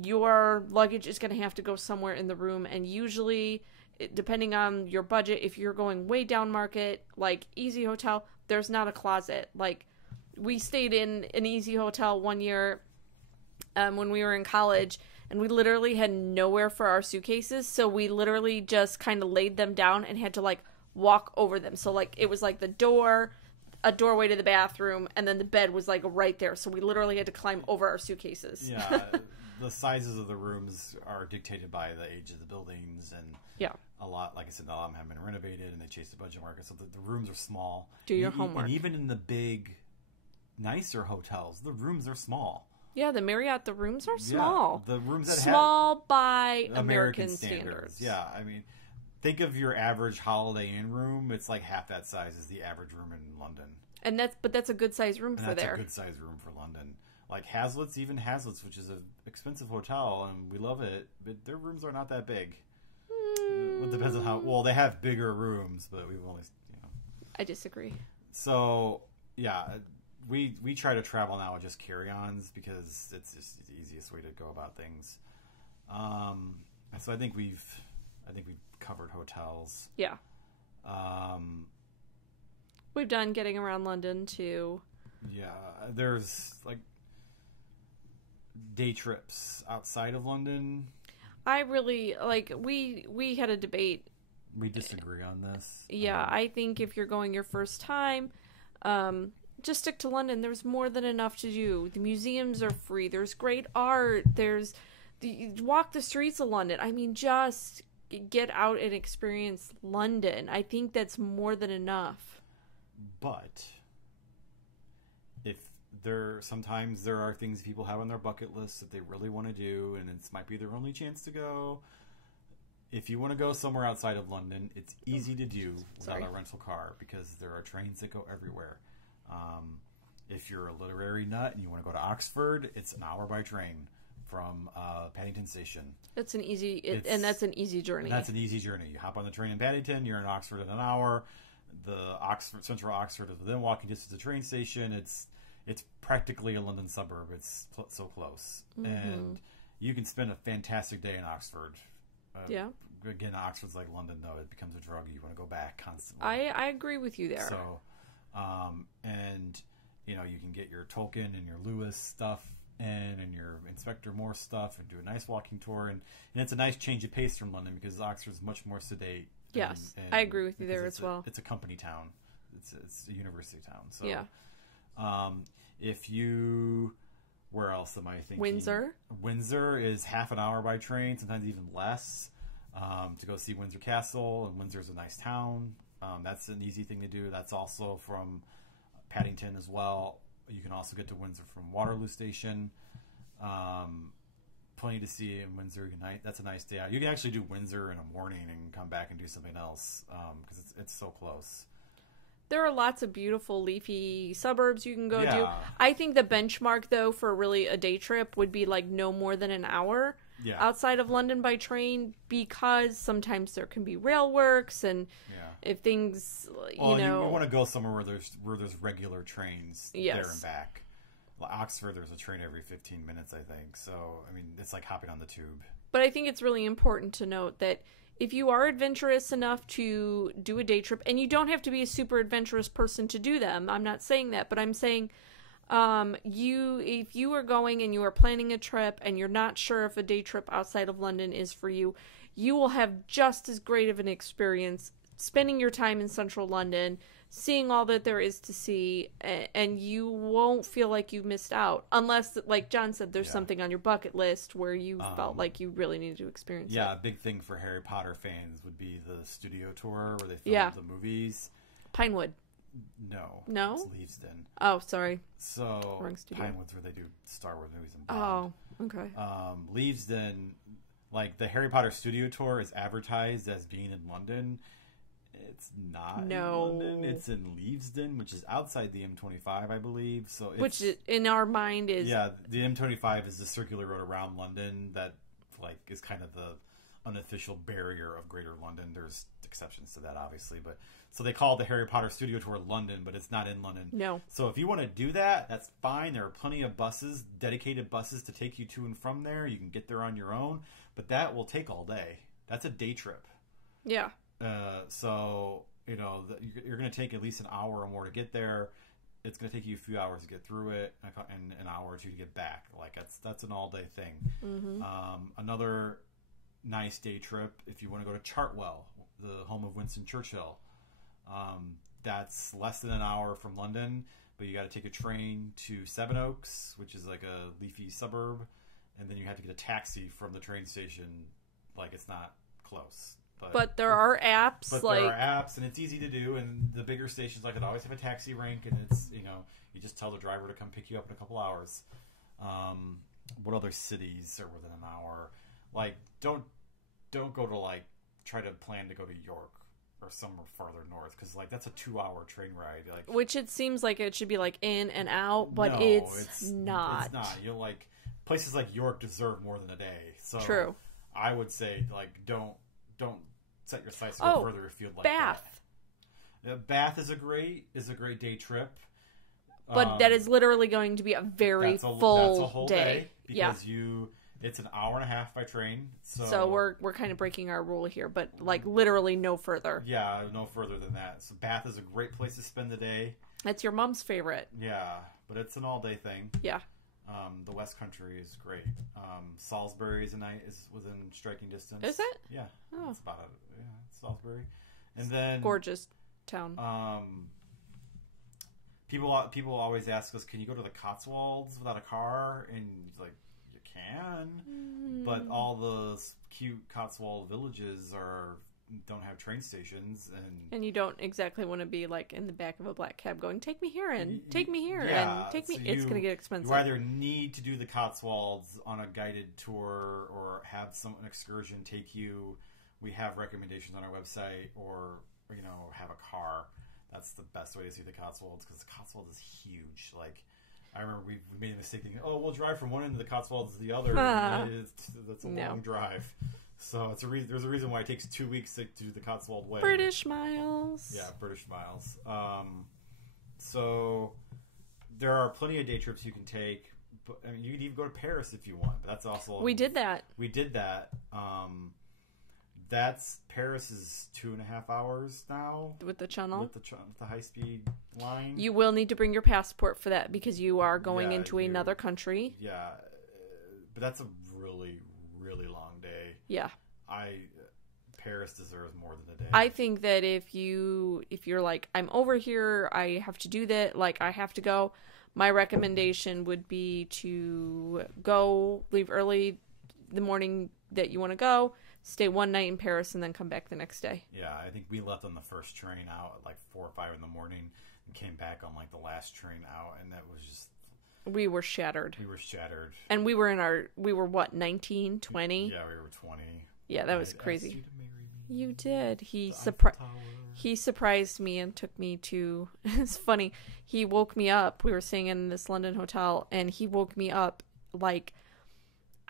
Your luggage is going to have to go somewhere in the room, and usually, depending on your budget, if you're going way down market, like Easy Hotel, there's not a closet. Like, we stayed in an Easy Hotel one year when we were in college, and we literally had nowhere for our suitcases, so we literally just kind of laid them down and had to like walk over them. So like it was like a doorway to the bathroom, and then the bed was like right there, so we literally had to climb over our suitcases. Yeah. The sizes of the rooms are dictated by the age of the buildings, and a lot, like I said, a lot of them haven't been renovated, and they chase the budget market, so the rooms are small. Do your homework. And even in the big, nicer hotels, the rooms are small. Yeah, the Marriott, the rooms are small. Yeah, the rooms that small by American standards. Yeah, I mean, think of your average Holiday Inn room. It's like half that size as the average room in London. And that's a good size room for there. That's a good size room for London. Like Hazlitt's, which is an expensive hotel, and we love it, but their rooms are not that big. It depends on how well they have bigger rooms, but we've only, I disagree. So yeah, we try to travel now with just carry-ons because it's just the easiest way to go about things. So I think we've covered hotels. Yeah. We've done getting around London too. Yeah, there's like day trips outside of London. I really we had a debate. We disagree on this. Yeah, I think if you're going your first time, just stick to London. There's more than enough to do. The museums are free. There's great art. Walk the streets of London. I mean, just get out and experience London. I think that's more than enough. But sometimes there are things people have on their bucket list that they really want to do, and it might be their only chance to go. If you want to go somewhere outside of London, it's easy to do without a rental car because there are trains that go everywhere. If you're a literary nut and you want to go to Oxford, it's an hour by train from Paddington Station. That's an easy journey. That's an easy journey. You hop on the train in Paddington, you're in Oxford in an hour. The Central Oxford is within walking distance of the train station. It's practically a London suburb. It's so close. Mm-hmm. And you can spend a fantastic day in Oxford. Yeah. Again, Oxford's like London, though. It becomes a drug. You want to go back constantly. I agree with you there. So, and, you can get your Tolkien and your Lewis stuff and your Inspector Morse stuff and do a nice walking tour. And it's a nice change of pace from London because Oxford's much more sedate. Yes, I agree with you there as well. It's a company town. It's a university town. So, yeah. Where else am I thinking? Windsor. Windsor is half an hour by train, sometimes even less, to go see Windsor Castle. And Windsor's a nice town. That's an easy thing to do. That's also from Paddington as well. You can also get to Windsor from Waterloo Station. Plenty to see in Windsor. That's a nice day out. You can actually do Windsor in the morning and come back and do something else because it's so close. There are lots of beautiful leafy suburbs you can go Yeah. to. I think the benchmark, though, for really a day trip would be like no more than an hour outside of London by train because sometimes there can be rail works and if things, you want to go somewhere where there's regular trains there and back. Oxford, there's a train every 15 minutes, I think. So, I mean, it's like hopping on the tube. But I think it's really important to note that if you are adventurous enough to do a day trip, and you don't have to be a super adventurous person to do them, I'm not saying that, but I'm saying if you are going and you are planning a trip and you're not sure if a day trip outside of London is for you, you will have just as great of an experience spending your time in central London, seeing all that there is to see, and you won't feel like you missed out unless, like John said, there's something on your bucket list where you felt like you really needed to experience it. A big thing for Harry Potter fans would be the studio tour where they filmed the movies. Pinewood. No? It's Leavesden. Oh, sorry. So Pinewood's where they do Star Wars movies and Bond. Oh, okay. Leavesden, like the Harry Potter studio tour is advertised as being in London. It's not in London. It's in Leavesden, which is outside the M25, I believe. So which in our mind is... Yeah, the M25 is the circular road around London that is kind of the unofficial barrier of Greater London. There's exceptions to that, obviously. But so they call it the Harry Potter Studio Tour London, but it's not in London. No. So if you want to do that, that's fine. There are plenty of buses, dedicated buses to take you to and from there. You can get there on your own. But that will take all day. That's a day trip. Yeah. So, you're going to take at least an hour or more to get there. It's going to take you a few hours to get through it and an hour or two to get back. Like that's an all-day thing. Mm-hmm. Another nice day trip, if you want to go to Chartwell, the home of Winston Churchill. That's less than an hour from London, but you got to take a train to Sevenoaks, which is like a leafy suburb, and then you have to get a taxi from the train station. Like it's not close. But there are apps. There are apps, and it's easy to do. And the bigger stations, it always have a taxi rank, and it's you just tell the driver to come pick you up in a couple hours. What other cities are within an hour? Like, don't go to, like, try to plan to go to York or somewhere farther north, because, like, that's a 2-hour train ride. Like, which it seems like it should be, like, in and out, but no, it's not. It's not. You'll, like, places like York deserve more than a day. So true. I would say, like, don't set your sights to go further afield like Bath. that. Bath is a great day trip. But that is literally going to be a very full that's a whole day. Because yeah. It's an hour and a half by train. So we're kind of breaking our rule here, but like literally no further. Yeah, no further than that. So Bath is a great place to spend the day. That's your mom's favorite. Yeah, but it's an all-day thing. Yeah. The West Country is great. Salisbury is within striking distance. Is it? Yeah. Oh. It's about Salisbury. And then gorgeous town. People always ask us, can you go to the Cotswolds without a car? And it's like, you can, but all the cute Cotswold villages don't have train stations, and you don't exactly want to be like in the back of a black cab going, take me here and take me here yeah, and take me. So it's going to get expensive. You either need to do the Cotswolds on a guided tour or have an excursion take you. We have recommendations on our website, or have a car. That's the best way to see the Cotswolds, because the Cotswolds is huge. Like, I remember we made a mistake thinking, we'll drive from one end of the Cotswolds to the other. That's a long drive. So there's a reason why it takes 2 weeks to do the Cotswold way. British miles. Yeah, British miles. So there are plenty of day trips you can take. But, I mean, you could even go to Paris if you want. But that's also... We did that. Paris is 2.5 hours now with the channel, with the high speed line. You will need to bring your passport for that, because you are going into another country. Yeah, but that's a really, really long day. Yeah, Paris deserves more than a day. I think that if you're like, I'm over here, I have to do that. Like, I have to go. My recommendation would be to leave early the morning that you want to go. Stay one night in Paris and then come back the next day. Yeah, I think we left on the first train out at like 4 or 5 in the morning and came back on like the last train out, and that was just... We were shattered. And we were what, 19, 20? Yeah, we were 20. Yeah, that was crazy. You did. He surprised me and took me to... It's funny. He woke me up. We were staying in this London hotel, and he woke me up like...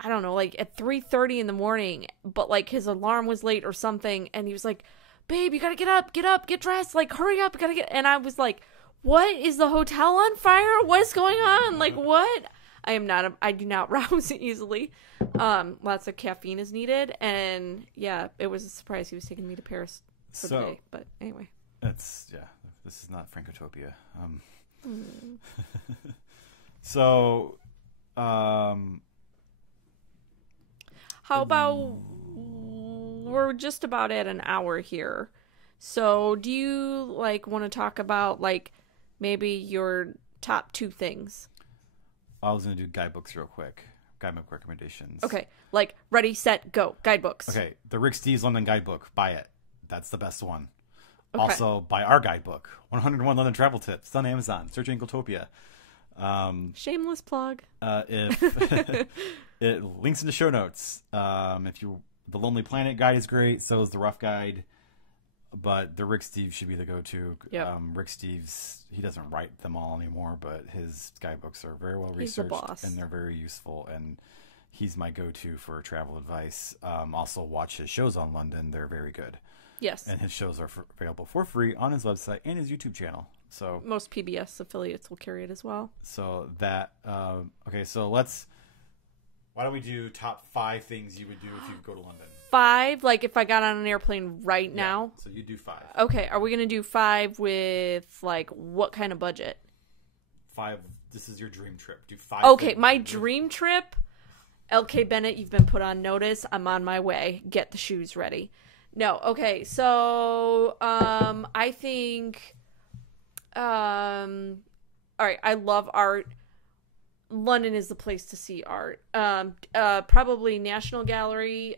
I don't know, like at 3:30 in the morning, but like his alarm was late or something, and he was like, babe, you gotta get up, get dressed, like hurry up, and I was like, what, is the hotel on fire? What is going on? Like, what? I do not rouse easily. Lots of caffeine is needed, and yeah, it was a surprise he was taking me to Paris for the day, but anyway. This is not Frankotopia. So, how about, we're just about at an hour here. So do you like want to talk about like maybe your top 2 things? I was going to do guidebooks real quick. Guidebook recommendations. Okay. Like ready, set, go. Guidebooks. Okay. The Rick Steves London Guidebook. Buy it. That's the best one. Okay. Also, buy our guidebook. 101 London Travel Tips. It's on Amazon. Search Anglotopia. Shameless plug. If it links in the show notes. The Lonely Planet guide is great. So is the Rough Guide. But the Rick Steves should be the go-to. Yep. Rick Steves, he doesn't write them all anymore, but his guidebooks are very well researched. He's the boss. And they're very useful. And he's my go-to for travel advice. Also, watch his shows on London. They're very good. Yes. And his shows are available for free on his website and his YouTube channel. So most PBS affiliates will carry it as well. So that okay. So why don't we do top 5 things you would do if you could go to London? 5, like if I got on an airplane right now. So you do 5. Okay. Are we gonna do 5 with like what kind of budget? 5. This is your dream trip. Do 5. Okay, my dream trip. LK Bennett, you've been put on notice. I'm on my way. Get the shoes ready. No. Okay. So I think. All right, I love art. London is the place to see art. Probably National Gallery.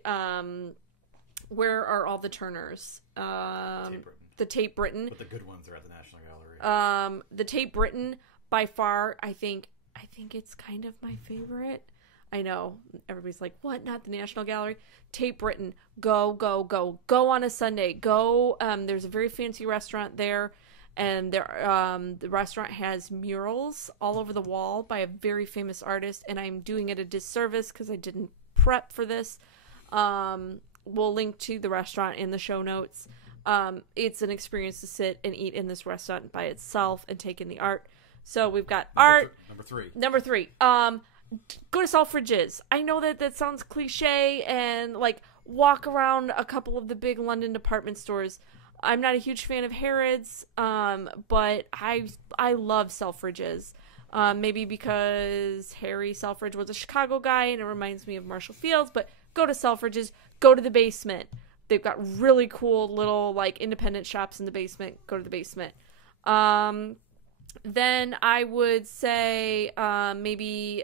Where are all the Turners? The Tate Britain. But the good ones are at the National Gallery. The Tate Britain, by far, I think I think it's kind of my favorite. I know everybody's like, what? Not the National Gallery? Tate Britain. Go, go, go. Go on a Sunday. Go. There's a very fancy restaurant there. And the restaurant has murals all over the wall by a very famous artist. And I'm doing it a disservice because I didn't prep for this. We'll link to the restaurant in the show notes. It's an experience to sit and eat in this restaurant by itself and take in the art. So we've got art. Number three. Go to Selfridges. I know that sounds cliche and like walk around a couple of the big London department stores. I'm not a huge fan of Harrods, but I love Selfridges. Maybe because Harry Selfridge was a Chicago guy and it reminds me of Marshall Fields, but go to Selfridges, go to the basement. They've got really cool little like independent shops in the basement. Go to the basement. Then I would say maybe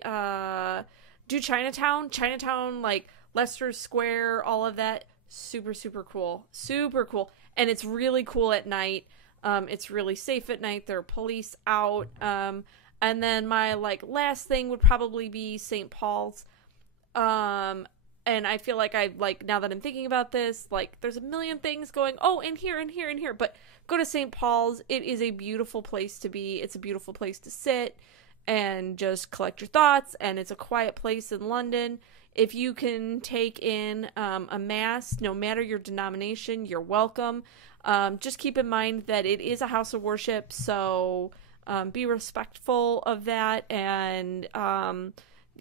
do Chinatown. Chinatown, like Leicester Square, all of that. Super, super cool. Super cool. And it's really cool at night. It's really safe at night. There are police out. And then my like last thing would probably be St. Paul's. And I feel like now that I'm thinking about this, like there's a million things going, oh, in here, and here, and here. But go to St. Paul's. It is a beautiful place to be. It's a beautiful place to sit and just collect your thoughts. And it's a quiet place in London. If you can take in a mass, no matter your denomination, you're welcome. Just keep in mind that it is a house of worship. So be respectful of that. And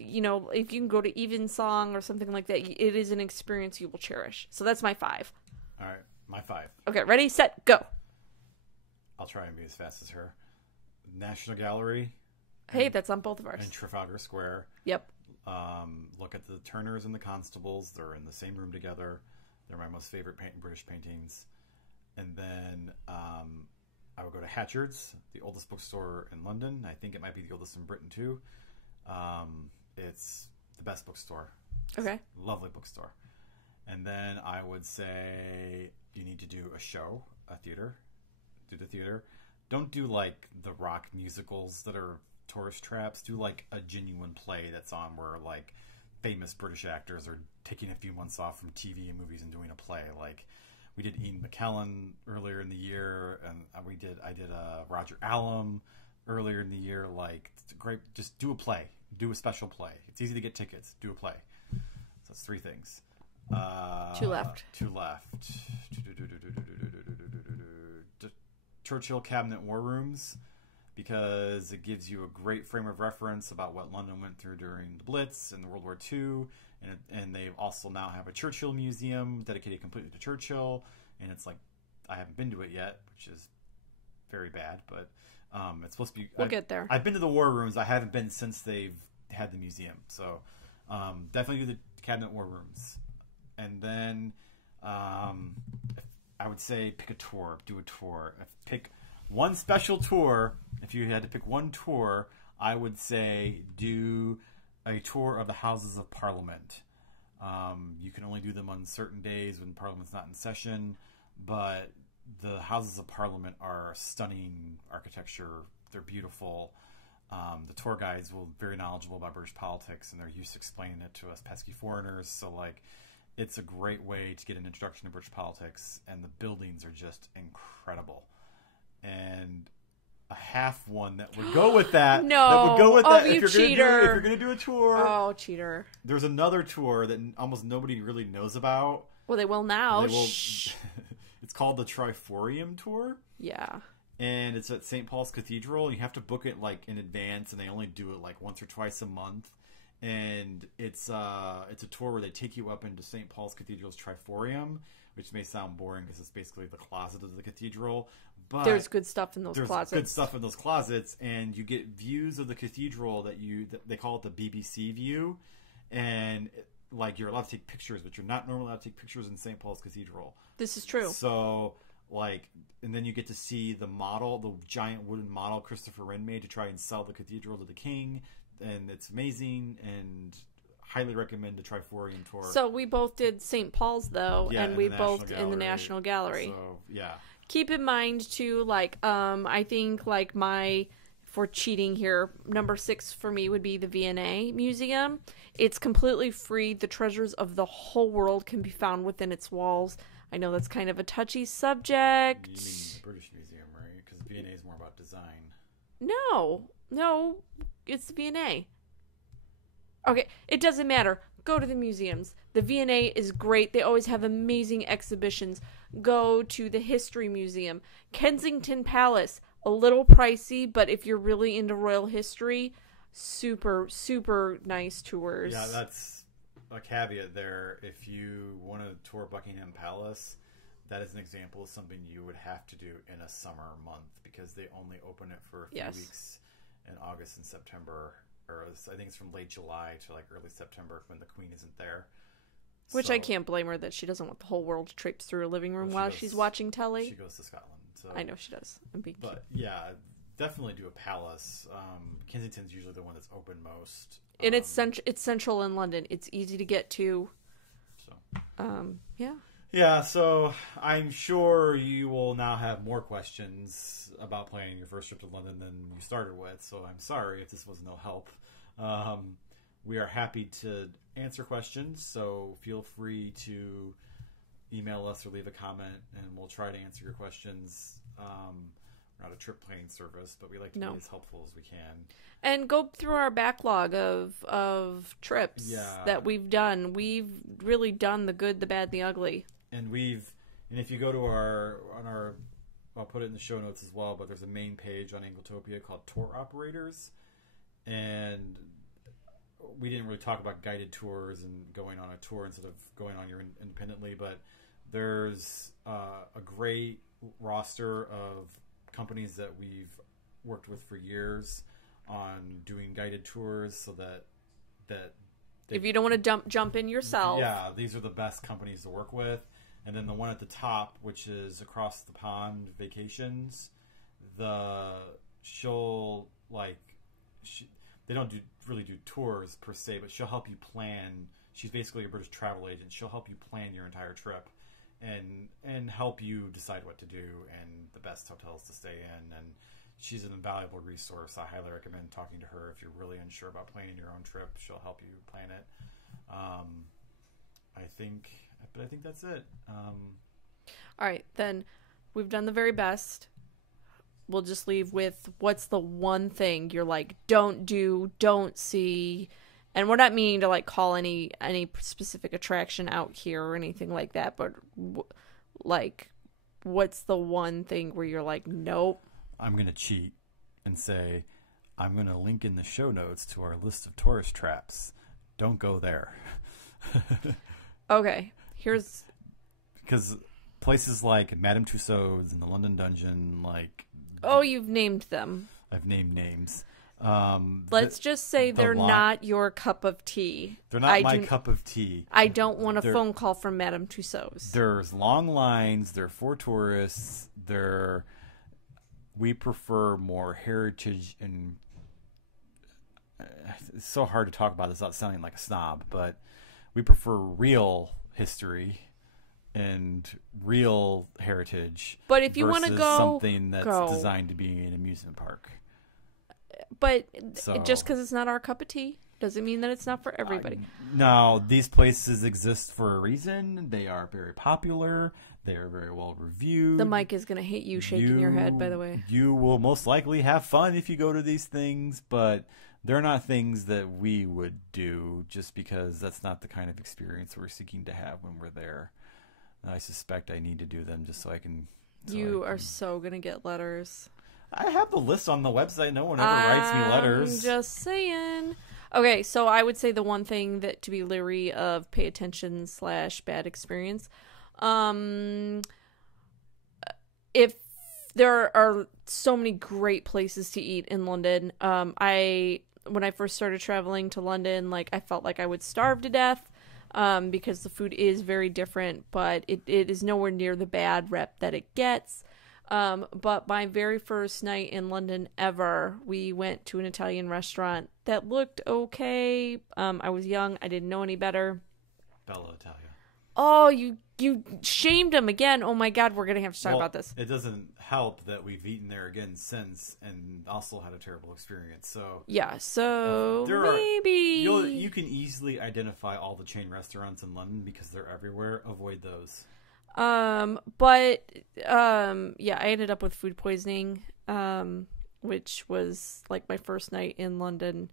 if you can go to Evensong or something like that, it is an experience you will cherish. So that's my 5. All right, my 5. Okay, ready, set, go. I'll try and be as fast as her. National Gallery. Hey, that's on both of ours. And Trafalgar Square. Yep. Look at the Turners and the Constables. They're in the same room together. They're my most favorite British paintings. And then I would go to Hatchard's, the oldest bookstore in London. I think it might be the oldest in Britain too. It's the best bookstore. Okay. Lovely bookstore. And then I would say you need to do a show, a theater. Do the theater. Don't do like the rock musicals that are tourist traps. Do like a genuine play that's on where like famous British actors are taking a few months off from TV and movies and doing a play. Like we did Ian McKellen earlier in the year, and I did Roger Allam earlier in the year. Like it's great. Just do a play. Do a special play. It's easy to get tickets. Do a play. So that's 3 things. 2 left. 2 left. Churchill Cabinet War Rooms, because it gives you a great frame of reference about what London went through during the Blitz and World War II. And they also now have a Churchill Museum dedicated completely to Churchill. And it's like, I haven't been to it yet, which is very bad, but it's supposed to be... We'll get there. I've been to the War Rooms. I haven't been since they've had the museum. So definitely do the Cabinet War Rooms. And then I would say pick a tour. Do a tour. Pick one special tour. If you had to pick one tour, I would say do a tour of the Houses of Parliament. You can only do them on certain days when Parliament's not in session, but the Houses of Parliament are stunning architecture. They're beautiful. The tour guides will be very knowledgeable about British politics, and they're used to explaining it to us pesky foreigners. So, like, it's a great way to get an introduction to British politics, and the buildings are just incredible. And a half one that would go with that. No, that would go with that. You cheater! If you're gonna do a tour, oh, cheater! There's another tour that almost nobody really knows about. Well, they will now. It's called the Triforium Tour. Yeah. And it's at St. Paul's Cathedral. You have to book it like in advance, and they only do it like once or twice a month. And it's a tour where they take you up into St. Paul's Cathedral's Triforium, which may sound boring because it's basically the closet of the cathedral. But there's good stuff in those closets. There's good stuff in those closets, and you get views of the cathedral that they call it the BBC view, and like you're allowed to take pictures, but you're not normally allowed to take pictures in St. Paul's Cathedral. This is true. So like, and then you get to see the giant wooden model Christopher Wren made to try and sell the cathedral to the king, and it's amazing, and highly recommend the Triforium Tour. So we both did St. Paul's though, yeah, and we both in the National Gallery. So yeah. Keep in mind too, like I think like for for cheating here. Number 6 for me would be the V&A Museum. It's completely free. The treasures of the whole world can be found within its walls. I know that's kind of a touchy subject. You mean the British Museum, right? Because V&A is more about design. No, it's the V&A. Okay, it doesn't matter. Go to the museums. The V&A is great. They always have amazing exhibitions. Go to the History Museum. Kensington Palace, a little pricey, but if you're really into royal history, super, super nice tours. Yeah, that's a caveat there. If you want to tour Buckingham Palace, that is an example of something you would have to do in a summer month because they only open it for a few weeks in August and September. Or I think it's from late July to like early September when the Queen isn't there. Which I can't blame her that she doesn't want the whole world to traipse through her living room while she's watching telly. She goes to Scotland. So. I know she does. But yeah, definitely do a palace. Kensington's usually the one that's open most. And it's central in London. It's easy to get to. So. Yeah. Yeah, so I'm sure you will now have more questions about planning your first trip to London than you started with, so I'm sorry if this was no help. We are happy to answer questions, so feel free to email us or leave a comment, and we'll try to answer your questions. We're not a trip planning service, but we like to be as helpful as we can. And go through our backlog of trips that we've done. We've really done the good, the bad, the ugly. And if you go to I'll put it in the show notes as well, but there's a main page on Anglotopia called Tour Operators. And we didn't really talk about guided tours and going on a tour instead of going on your independently, but there's a great roster of companies that we've worked with for years on doing guided tours so that if you don't want to jump in yourself. Yeah, these are the best companies to work with. And then the one at the top, which is Across the Pond Vacations, they don't really do tours per se, but she'll help you plan. She's basically a British travel agent. She'll help you plan your entire trip and help you decide what to do and the best hotels to stay in. And she's an invaluable resource. I highly recommend talking to her if you're really unsure about planning your own trip. She'll help you plan it. I think that's it. All right, then we've done the very best. We'll just leave with what's the one thing you're like, don't do, don't see. And we're not meaning to like call any specific attraction out here or anything like that, but what's the one thing where you're like, nope. I'm going to cheat and say I'm going to link in the show notes to our list of tourist traps. Don't go there. Okay. Because places like Madame Tussauds and the London Dungeon, oh, you've named them. I've named names. Let's just say they're not your cup of tea. They're not my cup of tea. I don't want a phone call from Madame Tussauds. There's long lines. They're for tourists. We prefer more heritage and... It's so hard to talk about this without sounding like a snob, but we prefer real history and real heritage. But if you want to go, something that's designed to be an amusement park. But just because it's not our cup of tea doesn't mean that it's not for everybody. No, these places exist for a reason. They are very popular. They are very well reviewed. The mic is going to hit you shaking your head, by the way. You will most likely have fun if you go to these things, but they're not things that we would do just because that's not the kind of experience we're seeking to have when we're there. And I suspect I need to do them just so I can... You are so going to get letters. I have the list on the website. No one ever writes me letters. I'm just saying. Okay, so I would say the one thing that to be leery of, pay attention / bad experience. If there are so many great places to eat in London, when I first started traveling to London, I felt like I would starve to death, because the food is very different, but it is nowhere near the bad rep that it gets. But my very first night in London ever, we went to an Italian restaurant that looked okay. I was young. I didn't know any better. Bella Italia. Oh, you you shamed them again. Oh my God, we're gonna have to talk about this. It doesn't help that we've eaten there again since, and also had a terrible experience. So yeah, so maybe you can easily identify all the chain restaurants in London because they're everywhere. Avoid those. Yeah, I ended up with food poisoning, which was like my first night in London.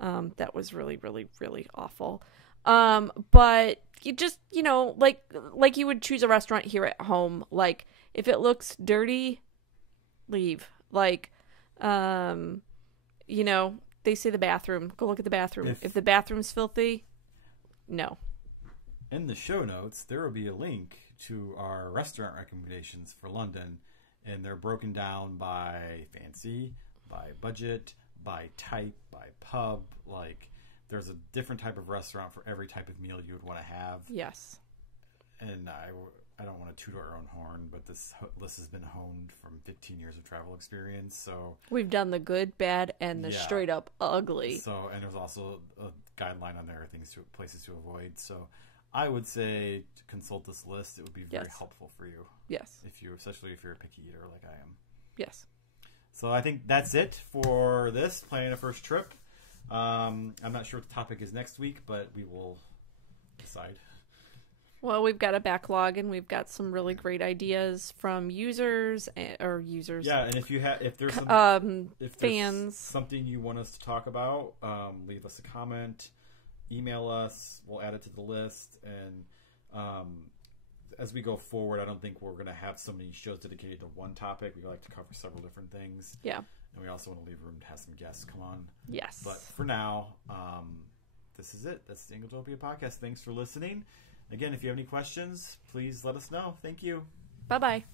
That was really, really, really awful. But you just, like you would choose a restaurant here at home. Like, if it looks dirty, leave. Like, they say the bathroom. Go look at the bathroom. If the bathroom's filthy, no. In the show notes, there will be a link to our restaurant recommendations for London, and they're broken down by fancy, by budget, by type, by pub. Like, there's a different type of restaurant for every type of meal you would want to have. Yes. And I don't want to toot our own horn, but this list has been honed from 15 years of travel experience. So we've done the good, bad, and the straight up ugly. So, and there's also a guideline on there, places to avoid. So I would say to consult this list. It would be very helpful for you. Yes. Especially if you're a picky eater like I am. Yes. So I think that's it for this, planning a first trip. I'm not sure what the topic is next week, but we will decide. Well, we've got a backlog, and we've got some really great ideas from users. Yeah, and if there's fans, something you want us to talk about, leave us a comment, email us. We'll add it to the list, and as we go forward, I don't think we're going to have so many shows dedicated to one topic. We like to cover several different things. Yeah. And we also want to leave room to have some guests come on. Yes. But for now, this is it. That's the Anglotopia Podcast. Thanks for listening. Again, if you have any questions, please let us know. Thank you. Bye-bye.